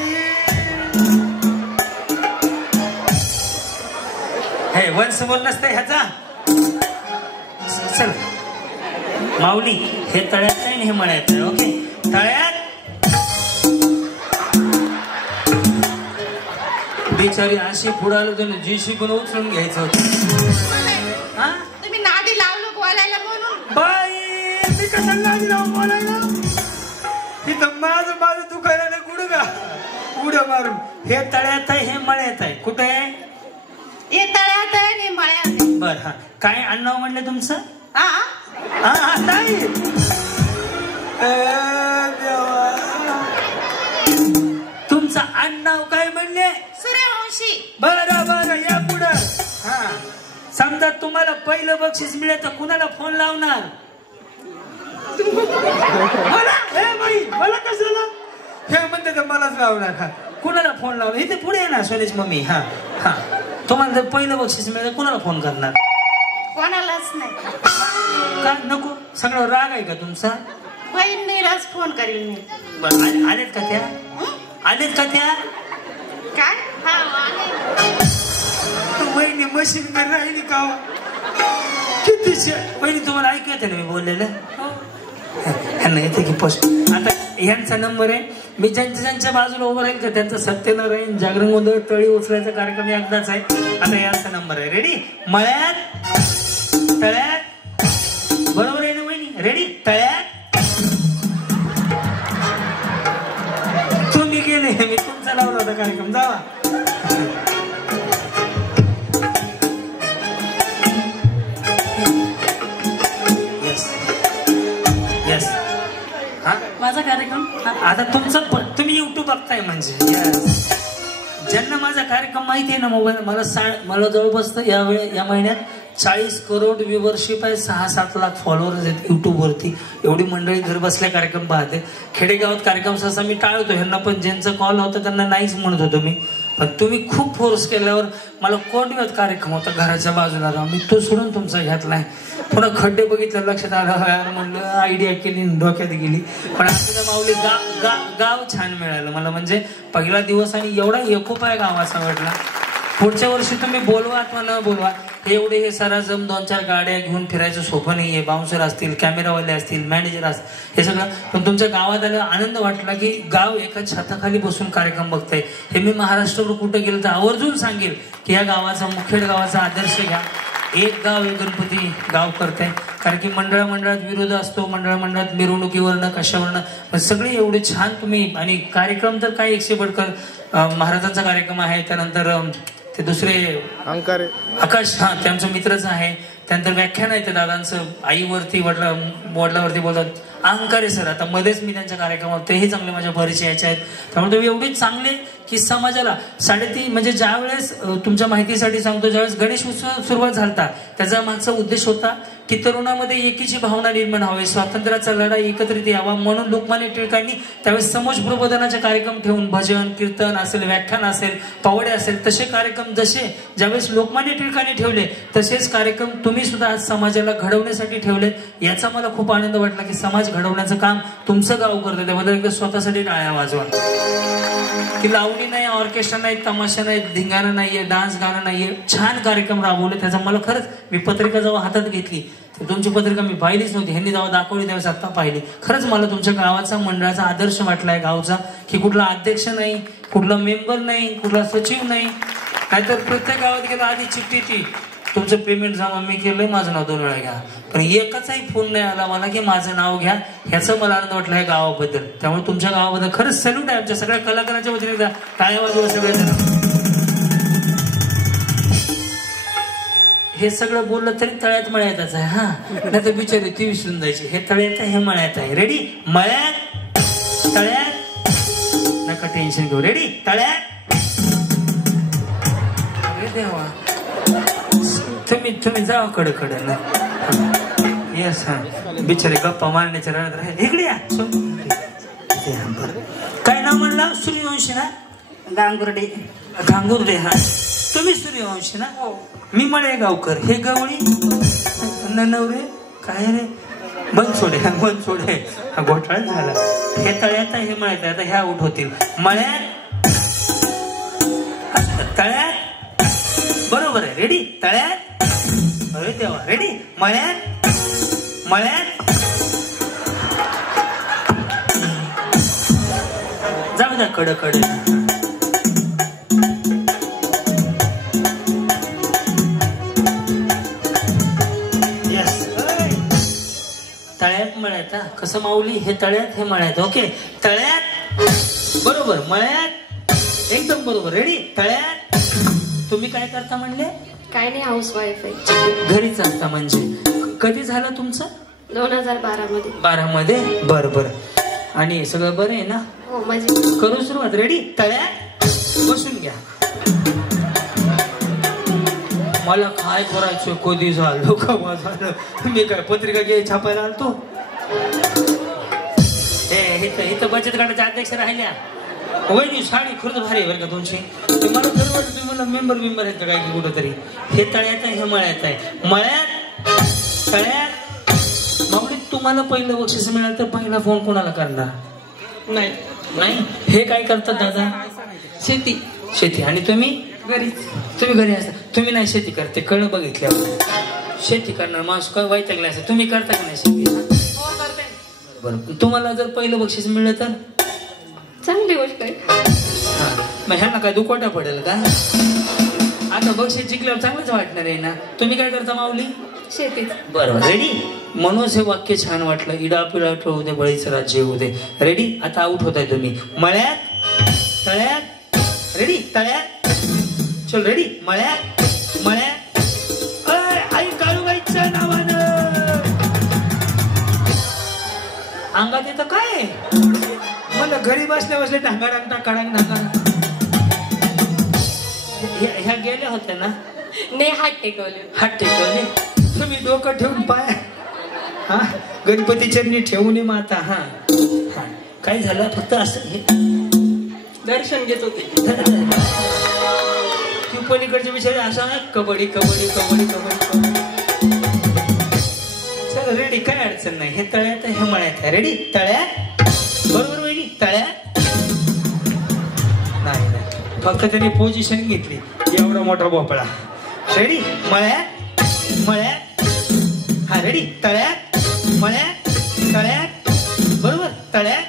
हे वंश बोल नसतंय ह्याचा चल माऊली हे तळ्यात आहे हे मळ्यात आहे ओके तळ्यात बिचारी अशी पुढाला त्याने जीशी पण उचलून घ्यायचं होतं तुम्ही नादी लावलो बोलायला म्हणून बाई मी कशाला नादी लावून बोलायला इथं माझं दुखायला ना उड्या मारून हे तळ्यात आहे हे मळ्यात आहे कुठे आहे हे तळ्यात आहे आणि मळ्यात बर हा काय आडनाव म्हणलं तुमचं नाही तुमचं आडनाव काय म्हणले सूर्यवंशी बरं या पुढं समजा तुम्हाला पहिलं बक्षीस मिळेल तर कुणाला फोन लावणार मला कशाला हे म्हणते तर मलाच लावणार कुणाला फोन लावणार इथे पुढे आहे ना सोनेश मम्मी हा तुम्हाला जर पहिलं बक्षीस मिळेल कुणाला फोन करणार कोणालाच नाही का नको सगळं राग आहे का तुमचा बहीण निराज फोन करीन आलेत का त्या काय वहिनी मशीन राहिली का किती वहिनी तुम्हाला ऐकू येते ना मी बोललेलं ह्यांना येते की पोस्ट आता ह्यांचा नंबर आहे मी ज्यांच्या बाजूला उभं राहील का त्यांचं सत्यनारायण जागरण गोंधळ तळी उचलायचा कार्यक्रम एकदाच आहे आता यांचा नंबर आहे रेडी मळ्यात तळ्यात बरोबर आहे ना वहिनी रेडी तळ्यात तुम्ही गेले मी तुमचा लावला होता कार्यक्रम जावा माझा कार्यक्रम आता तुम्ही युट्यूब बघताय म्हणजे ज्यांना माझा कार्यक्रम माहिती आहे ना मोबाईल मला जवळपास या महिन्यात 40 करोड व्ह्यूवरशिप आहे 6-7 लाख फॉलोअर्स आहेत युट्यूब वरती एवढी मंडळी घर बसल्या कार्यक्रम पाहते खेडेगावात कार्यक्रम सहसा मी टाळतो ह्यांना पण ज्यांचा कॉल होता त्यांना नाहीच म्हणत होतो मी पण तुम्ही खूप फोर्स केल्यावर मला कोणत्यात कार्यक्रम होता घराच्या बाजूला राहून मी तो सोडून तुमचा घेतलाय पुन्हा खड्डे बघितलं लक्षात आलं म्हणलं आयडिया केली डोक्यात गेली पण आता माऊली गाव छान मिळालं मला म्हणजे पहिला दिवस आणि एवढा एकोपा आहे गावाचा वाटला पुढच्या वर्षी तुम्ही बोलवा अथवा न बोलवा एवढे हे सराजम 2-4 गाड्या घेऊन फिरायचं सोपं नाहीये बाउन्सर असतील कॅमेरावाले असतील मॅनेजर असतील हे सगळं पण तुमच्या गावात आलं आनंद वाटला की गाव एका छताखाली बसून कार्यक्रम बघताय हे मी महाराष्ट्रावर कुठं गेलं तर आवर्जून सांगेल की या गावाचा मुखेड गावाचा आदर्श घ्या एक गाव एक गणपती गाव करताय कारण की मंडळात विरोध असतो मंडळात मिरवणुकीवरनं कशावरनं पण सगळे एवढे छान तुम्ही आणि कार्यक्रम तर काय 100 बडकर महाराजांचा कार्यक्रम आहे त्यानंतर ते दुसरे आकाश त्यांचं मित्रच आहे त्यानंतर व्याख्यान आहे त्या दादांचं आईवरती वडिलावरती बोलतात अहंकारी सर. आता मध्येच मी त्यांच्या कार्यक्रमात, तेही चांगले माझ्या परिचयाचे आहेत. त्यामुळे तुम्ही एवढीच चांगले की समाजाला 3.5 म्हणजे ज्यावेळेस तुमच्या माहितीसाठी सांगतो, ज्यावेळेस गणेश उत्सव सुरुवात झाला त्याचा मागचा उद्देश होता की तरुणामध्ये एकीची भावना निर्माण व्हावी, स्वातंत्र्याचा लढा एकत्रित यावा. म्हणून लोकमान्य टिळकांनी त्यावेळेस समाज प्रबोधनाचे कार्यक्रम ठेवून भजन कीर्तन असेल, व्याख्यान असेल, पावडे असेल, तसे कार्यक्रम जसे ज्यावेळेस लोकमान्य टिळकांनी ठेवले तसेच कार्यक्रम तुम्ही सुद्धा आज समाजाला घडवण्यासाठी ठेवले. याचा मला खूप आनंद वाटला की समाज घडवण्याचं काम तुमचं गाव करतं. त्याबद्दल एकदा स्वतःसाठी टाळ्या वाजवा. की लावणी नाही, ऑर्केस्ट्रा नाही, तमाशा नाही, धिंगाणं नाहीये, डान्स गाणं नाहीये, छान कार्यक्रम राबवले. त्याचा मला खरंच, मी पत्रिका जेव्हा हातात घेतली तुमची पत्रिका मी पाहिलीच नव्हती, ह्यांनी जेव्हा दाखवली त्यावेळेस आता पाहिली. खरंच मला तुमच्या गावाचा मंडळाचा आदर्श वाटलाय गावचा, की कुठला अध्यक्ष नाही, कुठला मेंबर नाही, कुठला सचिव नाही. नाहीतर प्रत्येक गावात गेला आधी चिठ्ठी ती तुमचं पेमेंट जमा मी केलंय, माझं नाव 2 वेळा घ्या. पण एकाचाही फोन नाही आला मला की माझं नाव घ्या. ह्याचं मला आनंद वाटलं या गावाबद्दल. त्यामुळे तुमच्या गावाबद्दल खरंच सॅल्यूट आहे. आमच्या सगळ्या कलाकारांच्या वतीने एकदा टाळ्या वाजवा सगळ्यांना. हे सगळं बोललं तरी तळ्यात मळ्यातच आहे. हा, नाही तर बिचारी ती विसरून जायची. हे तळ्यात आहे, हे मळ्यात आहे. रेडी? मळ्यात, तळ्यात, नका टेन्शन घेऊ. रेडी? तळ्यात. देवा, तुम्ही जावा कडे ना. येस. हा, बिचारे गप्पा मारण्याच्या रणात राहील. इकडे या. काय नाव म्हणला? सूर्यवंशी ना? गांगुर्डे. गांगुर्डे. हा, तुम्ही सूर्यवंशी ना? मी मळेगावकर. हे गवळी नवरे काय रे? बनसोडे. बनसोडे. हा घोटाळा झाला. हे तळ्यात आहे, हे मळ्यात आहे. आता ह्या उठ होतील. मळ्यात, तळ्यात. बरोबर आहे. रेडी? तळ्यात. अरे देवा. रेडी? मळ्यात, मळ्यात. जाऊ द्या कडे. तळ्यात मळ्यात. कसं माऊली? हे तळ्यात, हे मळ्यात. ओके. तळ्यात. बरोबर. मळ्यात. एकदम बरोबर. रेडी? तळ्यात. तुम्ही काय करता म्हणले? काय नाही, हाऊस वाईफ आहे. घरीच असता म्हणजे. कधी झालं तुमचं? 2012 मध्ये. 12 मध्ये. बरं. आणि सगळं बरं आहे ना? हो, म्हणजे करू सुरुवात. रेडी? तळ्यात. बसून घ्या. मला काय करायचं, कधी झालं कवा झालं. मी काय पत्रिका घे छापायला आलतो? इथं बचत गटाच्या अध्यक्ष राहिल्या. वहिनी साडी खरंच भारी आहे बरं का तुमची. मला खरं वाटतं तुम्ही मला मेंबर आहेत काय की कुठं तरी. हे तळ्यात आहे, हे मळ्यात आहे. मळ्यात, तळ्यात. माऊली, तुम्हाला पहिलं बक्षीस मिळालं तर पहिला फोन कोणाला करणार? नाही. हे काय करतात दादा? शेती. आणि तुम्ही? तुम्ही घरी असता. तुम्ही नाही शेती करते, कळलं बघितल्यावर. शेती करणार माणूस काय वैतागला असं. तुम्ही करता का नाही शेती? बरं. तुम्हाला जर पहिलं बक्षीस मिळलं तर चांगली गोष्ट आहे. मग ह्यांना काय दुखवटा पडेल का? आता बक्षीस जिंकल्यावर चांगलंच वाटणार आहे ना. तुम्ही काय करता माऊली? शेती. बरोबर. रेडी? म्हणूनच हे वाक्य छान वाटलं. इडा पिडा होऊ दे, बळीचं राज्य होऊ दे. रेडी? आता आउट होत आहे तुम्ही. मळ्यात, तळ्यात. रेडी? तळ्यात. चल. रेडी? मळ्यात, मळ्यात. आई काळूबाईच्या नावानं अंगात येतं काय? मला घरी बसल्या ढांगाडांग टाकाडांग ढांगाडांग. ह्या गेल्या होत्या ना? नाही, हात टेकवले. तुम्ही डोकं ठेवून पाय. हा, गणपती चरणी ठेवून माता. हा, काय झालं? फक्त असं हे दर्शन घेत होते. तू पलीकडच्या विचार असा नाही. कबड्डी. चल. रेडी? काय अडचण नाही. हे तळ्यात आहे, हे मळ्यात आहे. रेडी? तळ्यात. बरोबर वहिनी? तळ्यात. नाही, फक्त त्यांनी पोझिशन घेतली. एवढा मोठा भोपळा. रेडी? मळ्यात, मळ्यात. हा, रेडी? तळ्यात, मळ्यात, तळ्यात. बरोबर. तळ्यात.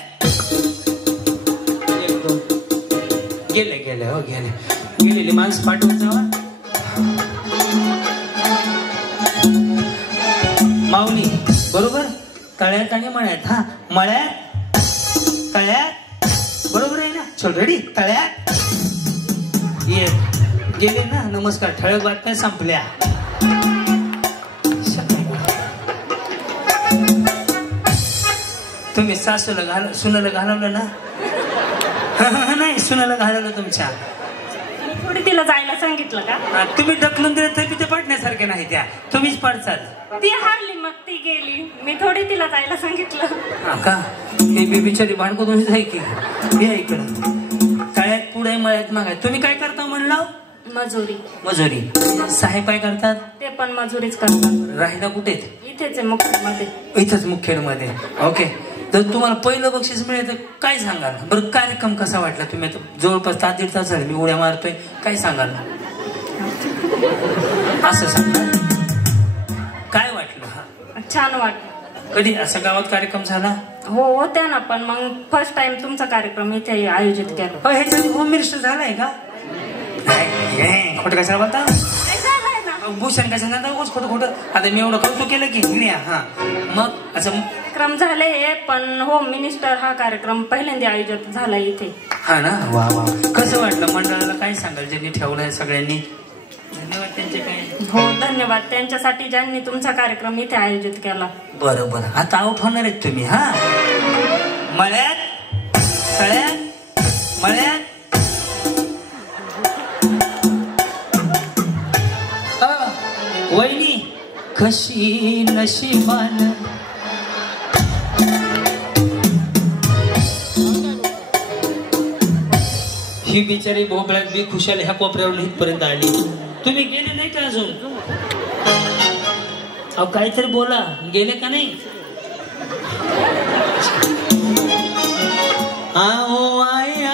गेले. हो, गेलेली माणसं पाठवून जावा. माऊली. बरोबर. तळ्यात आणि मळ्यात. हा, मळ्यात, तळ्यात. बरोबर आहे ना? चल. रेडी? तळ्यात. ये गेले ना. नमस्कार. ठळक बातम्या संपल्या. तुम्ही सासूला सुनाला घालवलं ना? नाही, सुनाला घालवलं तुमच्या. थोडी तिला जायला सांगितलं का? तुम्ही ढकलून दिलं तरी ते पडण्यासारखे नाही, त्या तुम्हीच पडचाल. ती हारली मग ती गेली, मी थोडी तिला जायला सांगितलं. का हे बिचारी भांडको तुमची आहे की? हे इकडं काय पुढे मळ्यात मागाय. तुम्ही काय करता म्हणलं? मजुरी. मजुरी. साहेब काय करतात? ते पण मजुरीच करतात. राहिला कुठे? इथेच आहे मुखेडमध्ये. इथंच मुखेडमध्ये. ओके. तर तुम्हाला पहिलं बक्षीस मिळेल तर काय सांगाल बरं? कार्यक्रम कसा वाटला? तुम्ही आता जवळपास 1.5 तास झाले मी उड्या मारतोय, काय सांगाल? असं सांगा, काय वाटलं? छान वाटलं. कधी असं गावात कार्यक्रम झाला? हो होत्या ना, पण मग फर्स्ट टाइम तुमचा कार्यक्रम इथे आयोजित केला. ह्याच्या होम मिनिस्टर झालाय का? खोटं कशाला बोलता? भूषण कशाला खोटं खोटं. आता मी एवढं कौतुक केलं की हा मग असं कार्यक्रम झाले, पण होम मिनिस्टर हा कार्यक्रम पहिल्यांदा आयोजित झाला इथे. हा ना? वा वा. कसं वाटलं? मंडळाला काय सांगाल ज्यांनी ठेवलंय सगळ्यांनी? धन्यवाद त्यांचे. काय हो धन्यवाद त्यांच्यासाठी ज्यांनी तुमचा कार्यक्रम इथे आयोजित केला. बरं बरं. आता आउट होणार आहेत तुम्ही. हा मळ्यात सळ्यात मळ्यात वहिनी कशी नशिबान ही बिचारी भोपळ्यात बी खुशाल ह्या कोपऱ्यावरून इथपर्यंत आली. तुम्ही गेले नाही का अजून? अहो काहीतरी बोला, गेले का नाही? हो आई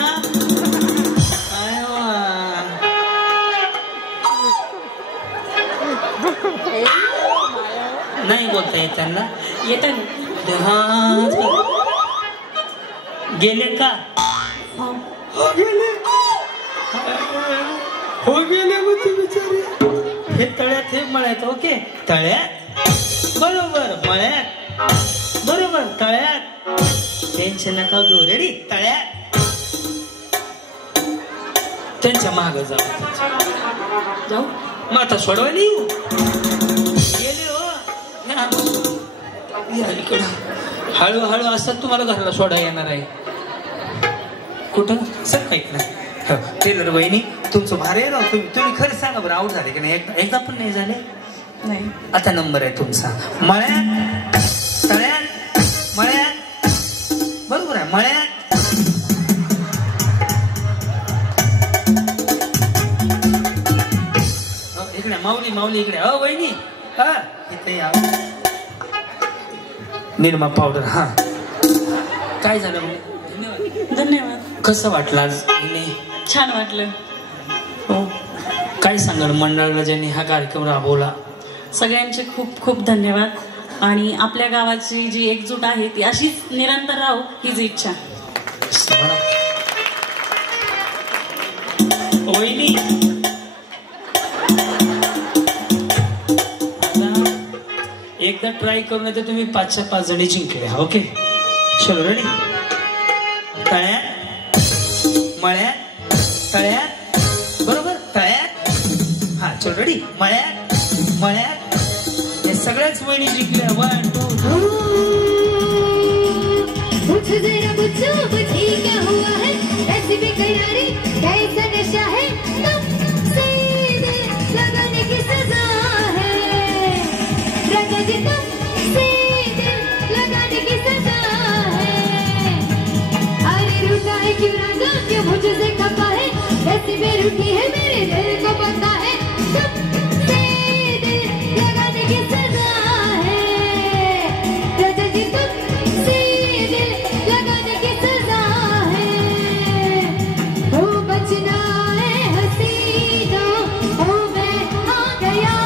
नाही बोलता येत त्यांना? येत गेले का? हो गेले. हो गेले मग ते बिचारे. हे तळ्यात हे मळ्यात. ओके तळ्यात बरोबर, मळ्यात बरोबर, तळ्यात. टेन्शन नका घेऊ. रेडी? तळ्यात. त्यांच्या माग जाऊ मग आता सोडवायला येऊ. गेले हो इकडं. हळूहळू असं तुम्हाला घराला सोडा येणार आहे. कुठं सर काही नाही. टेलर वहिनी तुमचं भारी आहे राव. तुम्ही खरं सांगा बरं, आउट झाले की नाही? एकदा पण नाही झाले? नाही. आता नंबर आहे तुमचा. मळ्यात तळ्यात मळ्यात बरोबर आहे. मळ्यात इकडे माऊली माऊली इकडे. वहिनी हा इथे या. निरमा पावडर. हा काय झालं? धन्यवाद. कसं वाटलं आज? छान वाटलं. हो. काय सांगाल मंडळाला ज्यांनी हा कार्यक्रम राबवला? सगळ्यांचे खूप खूप धन्यवाद. आणि आपल्या गावाची जी एकजूट आहे ती अशीच निरंतर राहू हीच इच्छा. वहिनी एकदा ट्राय करून तर तुम्ही 5 जणी जिंकल्या. ओके चलो रेडी? तळ्यात मळ्यात तळ्यात बरोबर, तळ्यात. हा चलो रेडी? मळ्यात मळ्यात. हे सगळ्याच वहिनी जिंकल्या. 1 2 क्यों मुझसे खफा है? ऐसी बेरुखी है मेरे दिल को पता है. तुमसे दिल लगाने की सजा है राजा जी. तुमसे दिल लगाने की सजा है. हो बचना है हसीनों, हो मैं आ गया.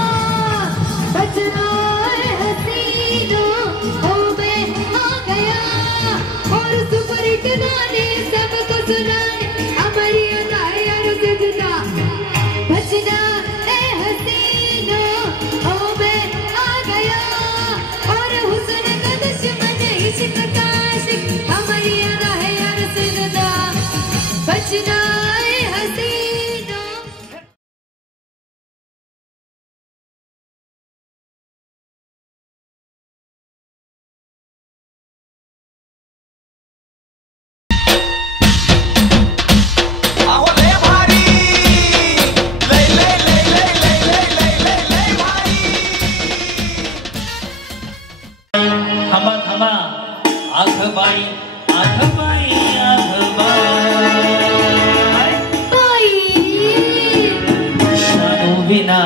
बचना है हसीनों, हो मैं आ गया. और सुपर हिट गाने सबको सुनाने हमारी अदायारों से जुदा आघबाई आघबाई आघबाई शानू विना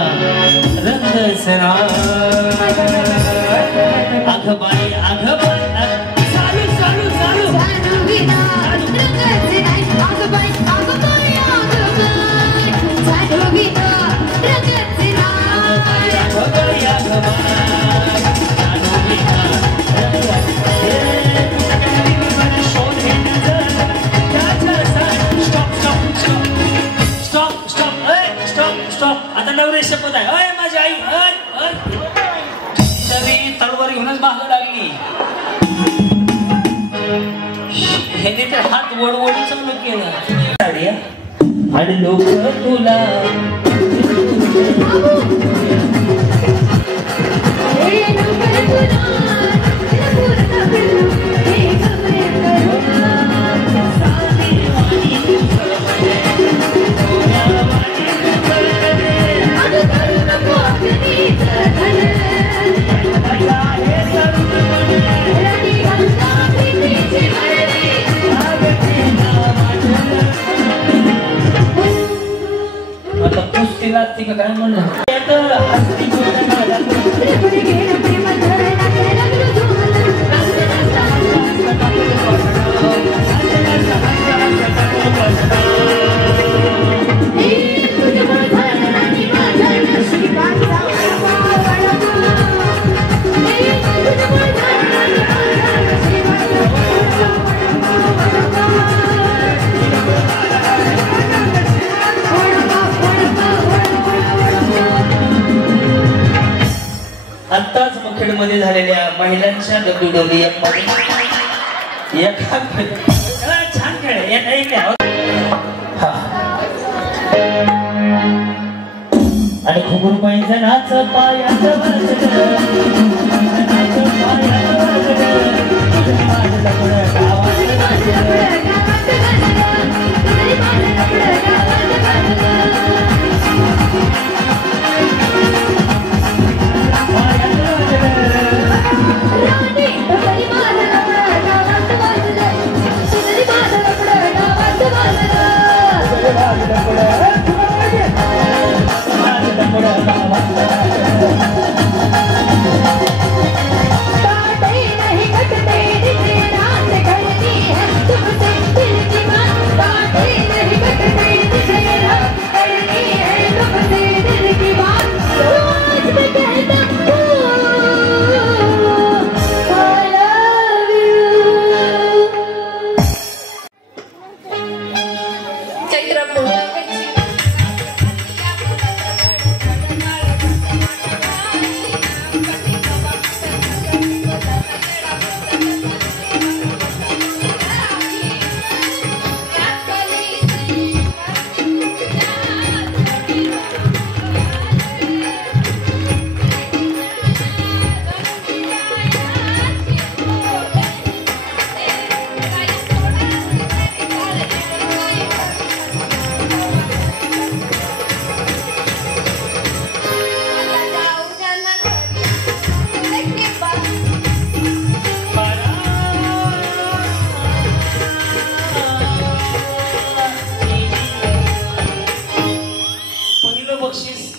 रंग सरा आघबाई आघबाई चालू चालू चालू शानू विना रंग सरा आघबाई आघबाई आघबाई शानू विना रंग सरा आघबाई आघबाई शपथ आहे अय माझी आई तरी तलवार घेऊनच मागं लागली ह्याने तर हात वडवडी चालू केला आणि लोक तुला लागते का काय म्हणलं आत्ताच मुखेडमध्ये झालेल्या महिलांच्या डब्ल्यूडब्ल्यू एका छान खेळ आणि खूप रुपयांचा नाच पायात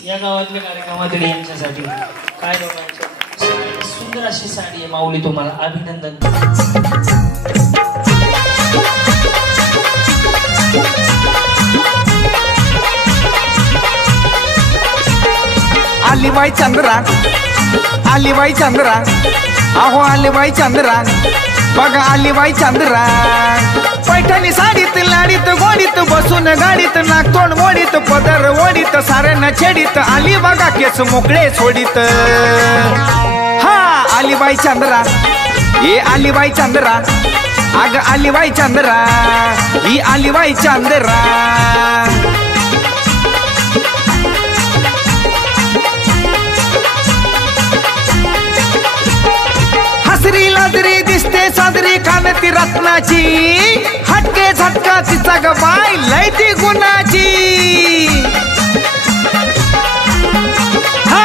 या गावातल्या कार्यक्रमातील यांच्यासाठी काय दोघांच्या सुंदर अशी साडी आहे माऊली तुम्हाला अभिनंदन आलीबाई चंद्रा आलीबाई चंद्रा अहो आलीबाई चंद्रा बघा आलीबाई चंद्रा पैठणी साडीत लाडीत गोडीत बसून गाडीत नागतोंड मोडीत पदर ओडीत साऱ्यांना छेडीत आली बघा केस मोकळे सोडीत हा आलीबाई चंद्रा ये आलीबाई चंद्रा अग आलीबाई चंद्रा ही आलीबाई चंद्रा हसरी लाजरी दिसते साजरी कानती रत्नाची हटके झटका तिचा ग बाय लय ती गुणाची हा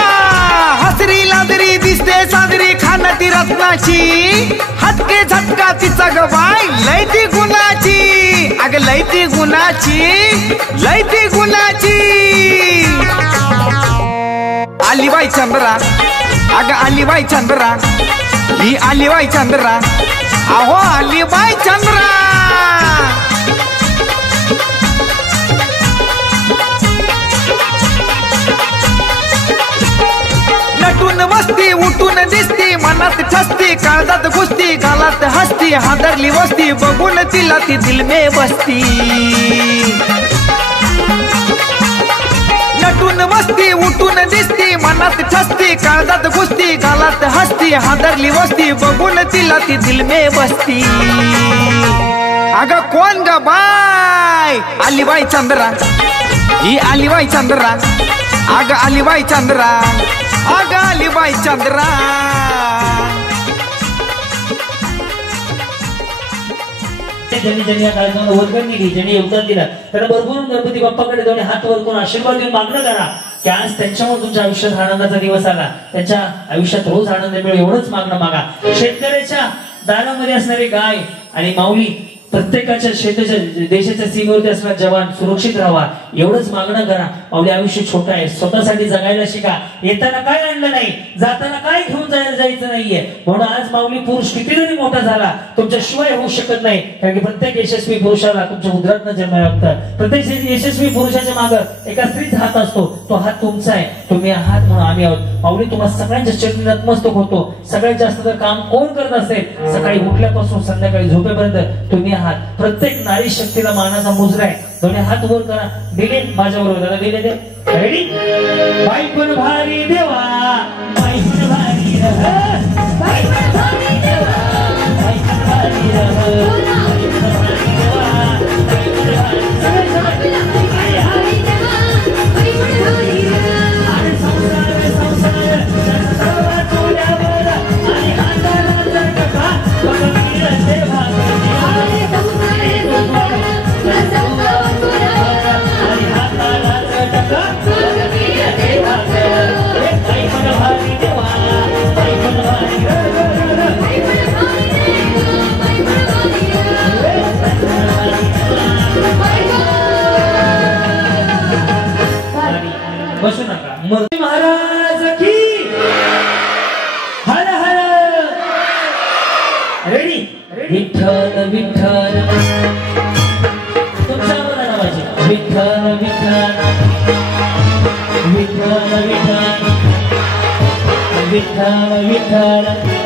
हसरी लाजरी दिसते साजरी खानती रत्ना गुणाची हटके झटका तिचा ग बाय लयती गुणाची अग लयती गुणाची लयती गुणाची आली बाई चंद्रा अग आली बाई चंद्रा ही आली बाई चंद्रा अहो आली बाई चंद्रा नटून बसती उठून दिसती मनात ठसती काळजात घुसती गालात हसती हादरली वस्ती बघून तिला ती दिल में बसती नटून बसती उठून दिसती मनात ठसती काळजात घुसती गालात हसती हादरली वस्ती बघून तिला ती दिल में बसती अग कोण ग बाय आली बाई चंद्रा ही आली बाई चंद्रा अग आली बाई चंद्रा अग आली बाई चंद्रा ज्यांनी ज्यांनी या कार्यक्रमाला वर्गणी दिली ज्यांनी योगदान दिलं त्यांना भरपूर गणपती बाप्पाकडे दोन्ही हात वर करून आशीर्वाद देऊन मागणं करा की आज त्यांच्यामुळे तुमच्या आयुष्यात आनंदाचा दिवस आला त्यांच्या आयुष्यात रोज आनंद मिळेल एवढंच मागणं मागा शेतकऱ्याच्या दारामध्ये असणारी गाय आणि माऊली प्रत्येकाच्या शेताच्या देशाच्या सीमेवरती असणारा जवान सुरक्षित राहावा एवढंच मागणं करा माऊली आयुष्य छोटं आहे स्वतःसाठी जगायला शिका येताना काय आणलं नाही जाताना काय घेऊन जायचं नाहीये म्हणून आज माऊली पुरुष किती जरी मोठा झाला तुमच्या शिवाय होऊ शकत नाही कारण की प्रत्येक यशस्वी पुरुषाला तुमच्या उदरातनं जन्म लागतं प्रत्येक यशस्वी पुरुषाच्या मागं एका स्त्रीचा हात असतो तो हात तुमचा आहे तुम्ही आहात म्हणून आम्ही आहोत माऊली तुम्हाला सगळ्यांच्या चरणी नतमस्तक होतो सगळ्यात जास्त जर काम कोण करत असेल सकाळी उठल्यापासून संध्याकाळी झोपेपर्यंत तुम्ही आहात प्रत्येक नारी शक्तीला मानाचा मुजरा आहे दोन्ही हात वर करा दिले माझ्या बरोबर दादा दिले ते रेडी बाई पण भारी देवा बाई पण भारी बाई पण भारी देवा बाई पण भारी बसू नका मूर्ती महाराज की हर हर रेडी विठ्ठल विठ्ठल तुमच्या नावाची विठ्ठल विठ्ठल विठ्ठल विठ्ठल विठ्ठल विठ्ठल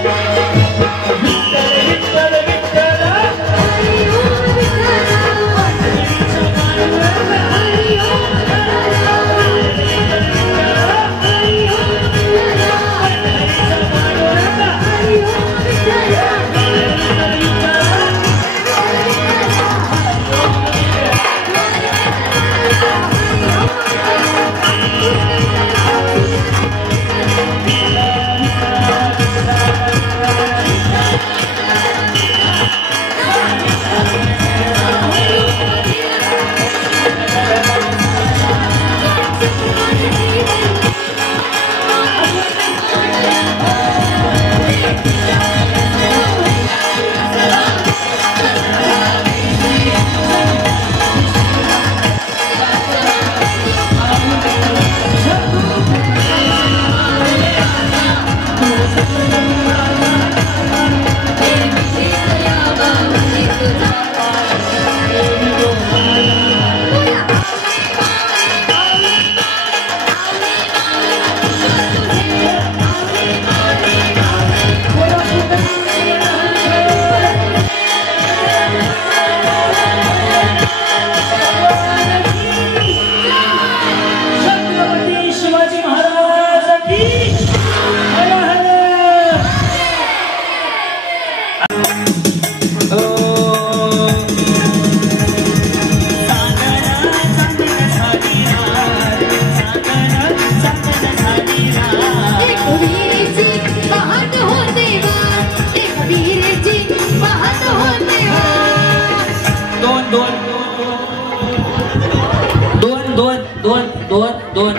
दोन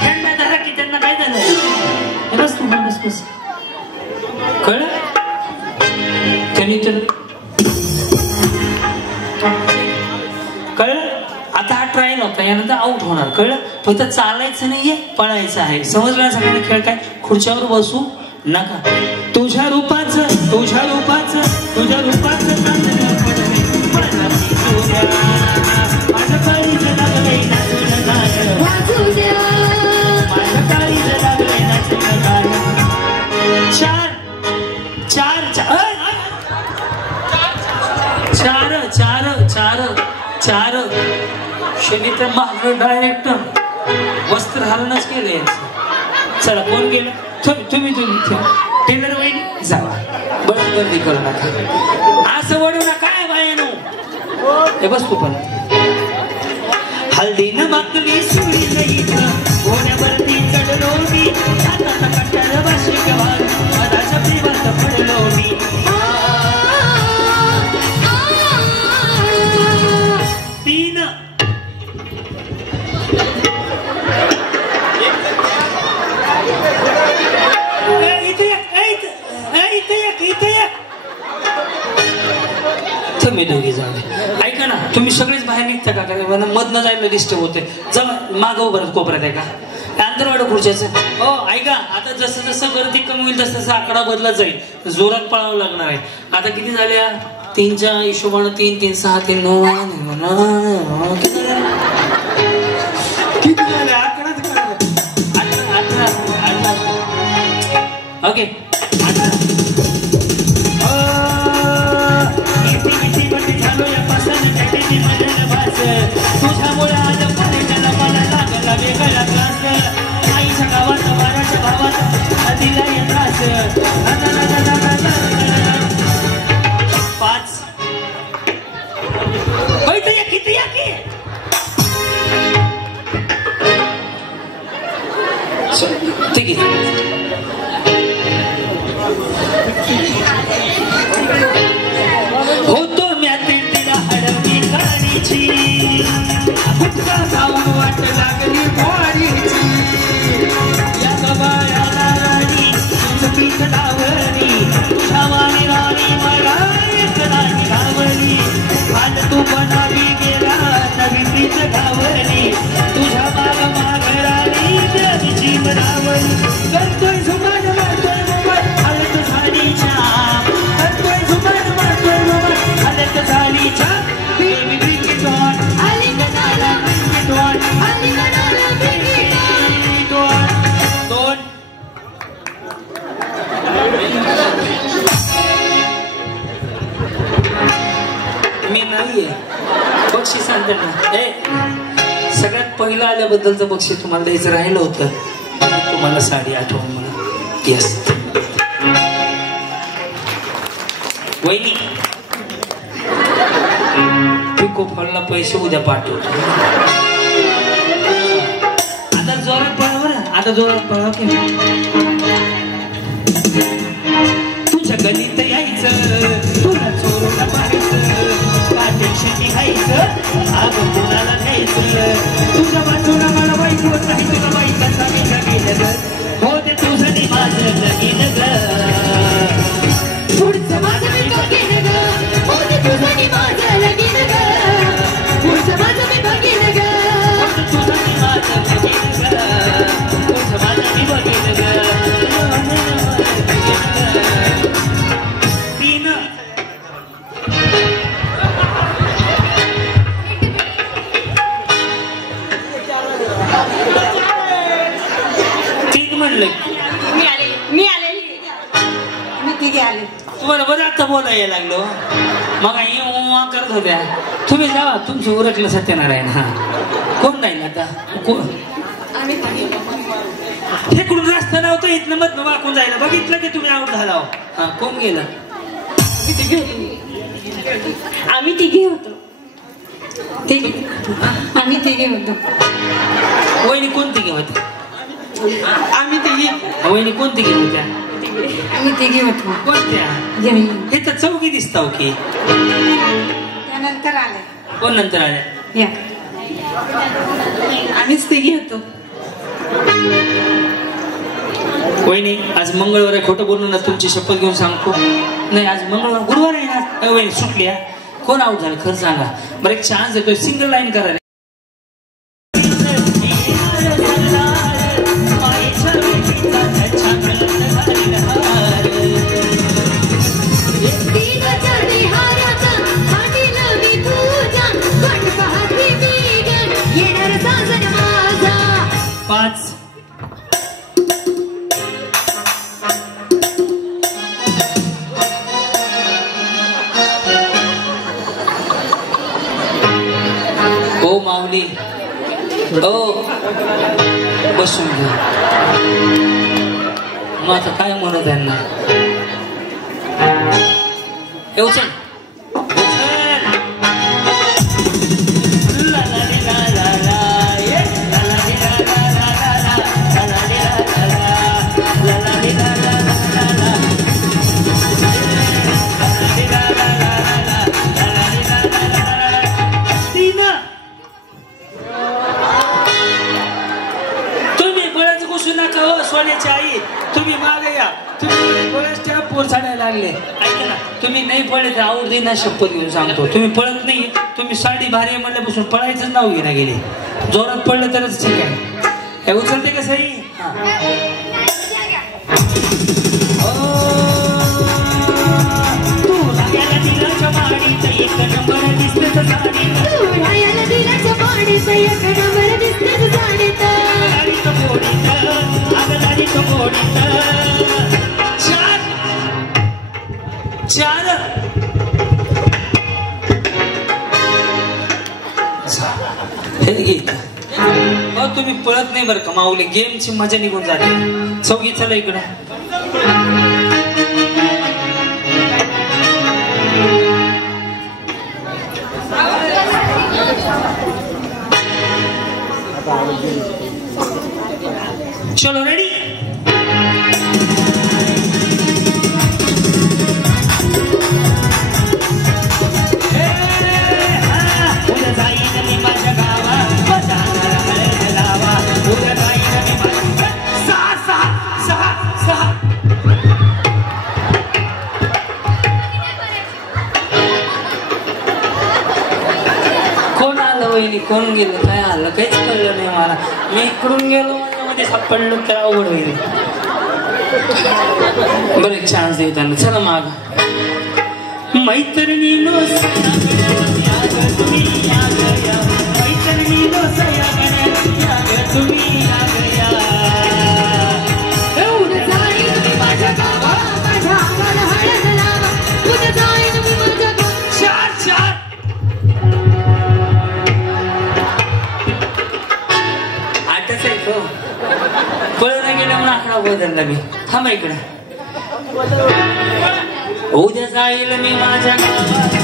त्यांना धरा की त्यांना काय झालं बस तू बस बस मित्र कळलं. आता हा ट्रायल होता, यानंतर आउट होणार. कळलं. फक्त चालायचं नाहीये, पळायचं आहे. समजलं सगळ्यांना खेळ काय? खुर्च्यावर बसू नका. तुझ्या रूपाचं तुझ्या रूपाचं तुझ्या रूपाचं माझ्या काळीचं लागलंय नाचून गाणं, माझ्या काळीचं लागलंय नाचून गाणं. चार चार चार चार चार चार शनी तर मागं डायरेक्ट वस्त्र धारणच केले. चला कोण गेलं? तुम्ही टेलर वहिनी जावा, बस गर्दी करू नका, असं वडू नका. काय बायानो हे बस तू पण. हल्दीनं मागली सुरी नाही घोड्यावरती चढलो मी, हाताचा कंटाळ भाषिक वार मनाच्या प्रेमात पडलो मी. तीन तुम्ही दोघे जावे. ऐका ना, तुम्ही सगळेच बाहेर निघता का? कारण मधनं जायला डिस्टर्ब होते. जमा मागव बरं कोपऱ्यात आहे का अंतरवाड खुर्च्याचं. हो ऐका, आता जसं जसं गर्दी कमी होईल तसं तसं आकडा बदलत जाईल. जोरात पळावं लागणार आहे. आता किती झाल्या? 3च्या हिशोबानं 3 3 6 3 9 किती झाले? आकडाच ओके. तुझ्यामुळे आज पर्यटनाला मला लागला वेगळा क्लास. आईच्या गावात वाराच्या भावात दिला त्रास. 5 किती या की ठीक आहे. होतो म्या तिला हडवली गाडीची, गुटका जाऊन वाट लागली वाडीची. या गबाळ्याला राणी तुझं पीठ डावली, तुझ्या वाणी मला एकदा निघावली. काल तू बनावी गेला नवी पीठ गावली, तुझ्या माग माघराली त्याची बनावली. करतोय झुमान मारतोय मोबाईल हालत झालीच्या, करतोय झुमान मारतोय मोबाईल हालत झालीच्या. बेबी ब्रिंग इट ऑन, आली गणाला ब्रिंग इट ऑन, आली गणाला ब्रिंग इट ऑन. 2 मी नाहीये बक्षीस आणताना. सगळ्यात पहिलं आल्याबद्दलचं बक्षीस तुम्हाला द्यायचं राहिलं होतं. तुम्हाला साडी आठवण मला. येस वहिनी, पिको फॉलला पैसे उद्या पाठवतो. आता जोरात पळा बरं, आता जोरात पळा. तुझ्या गलीत यायचं, तुला चोरून पाहायचं, काटेशी निघायचं, अगं कुणाला घ्यायचं. तुझ्या बाजूला मला वाईट होत नाही, तुला वाईट कसा मी लगीन ग. हो ते तुझं नि माझं लगीन ग, पुढचं माझं मी बघीन ग. हो ते तुझं नि माझं लगीन ग, पुढचं माझं मी बघीन ग. हो ते तुझं नि माझं लगीन ग, पुढचं माझं मी बघीन ग. 3 म्हणलं. मी तिघे आले. तुम्हाला बरं आता बोलायला लागलो. मग करत होत्या. तुम्ही जावा, तुमचं उरकलं सत्यनारायण. हा कोण राहील आता? फेकून रस्ता नव्हतं, इथनं मधनं वाकून जायला. बघितलं की तुम्ही आउट झाला. हा कोण गेलं? आम्ही तिघे होतो. आम्ही तिघे होतो. वहिनी कोण तिघे होत्या? आम्ही तिघे. वहिनी कोण तिघे होत्या? आम्ही तिघे होतो. कोणत्या? हे तर चौघी दिसताव की. त्यानंतर आले. कोण नंतर आल्या? या आम्हीच तिघे होतो. वहिनी आज मंगळवार आहे, खोटं बोलणं ना. तुमची शपथ घेऊन सांगतो नाही आज मंगळवार गुरुवार आहे ना वहिनी सुटली आहे. कोण आउट झालं खरं सांगा बरं. एक चान्स देतोय सिंगल लाईन करा. माऊली ओ बसून घ्या. मग आता काय म्हणत त्यांना येऊ चल. आई तुम्ही मागे या. तुम्ही बरेच त्या पोर साड्याला लागले. ऐका ना तुम्ही नाही पळले तर आवडते ना शपथ घेऊन सांगतो. तुम्ही पळत नाही. तुम्ही साडी भारी म्हणल्यापासून पळायचं नाव घेणं गेले. जोरात पडलं तरच ठीक आहे. हे उचलते का सही. तुम्ही पळत नाही बरं का माऊली. गेमची मजा निघून जाते. चौघी चला इकडं. चलो रेडी. कोण गेलं काय आलं काहीच कळलं नाही मला. मी इकडून गेलो मध्ये सापडलो तर अवघड होईल. बरं एक चान्स देऊ त्यांना. चला माग. मैत्रिणीनो पळून गेलं म्हणून आकडा बदलला मी. थांबा इकडे. उद्या जाईल मी माझ्या गावात.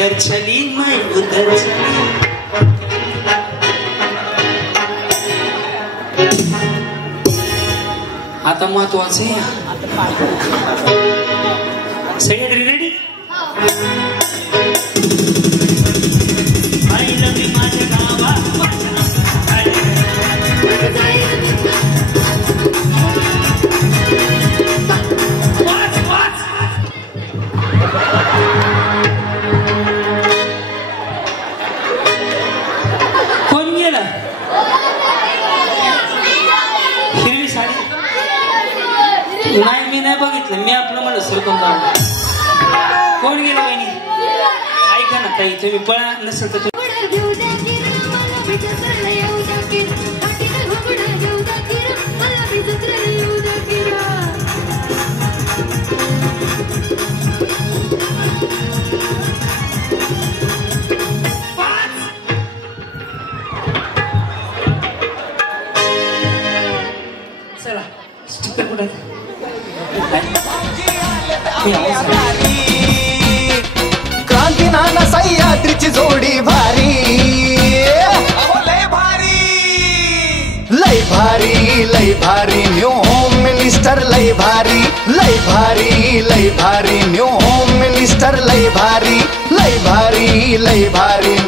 उधर चली मैं उधर चली. आता महत्वाचं आहे. सगळे रेडी. माझ्या गावात कोण गेलं. हिरवी साडी नाही मी नाही बघितलं. मी आपलं म्हणलं सरकून जाऊ. कोण गेलं वहिनी. ऐका ना ताई तुम्ही पळा नसेल तर चला. स्टिकर कुठे क्रांतीनाना सह्याद्रीची जोडी भारी. लय भारी लय भारी लय भारी. न्यू होम मिनिस्टर लय भारी. लय भारी लय भारी. न्यू होम मिनिस्टर लय भारी. लय भारी. लय भारी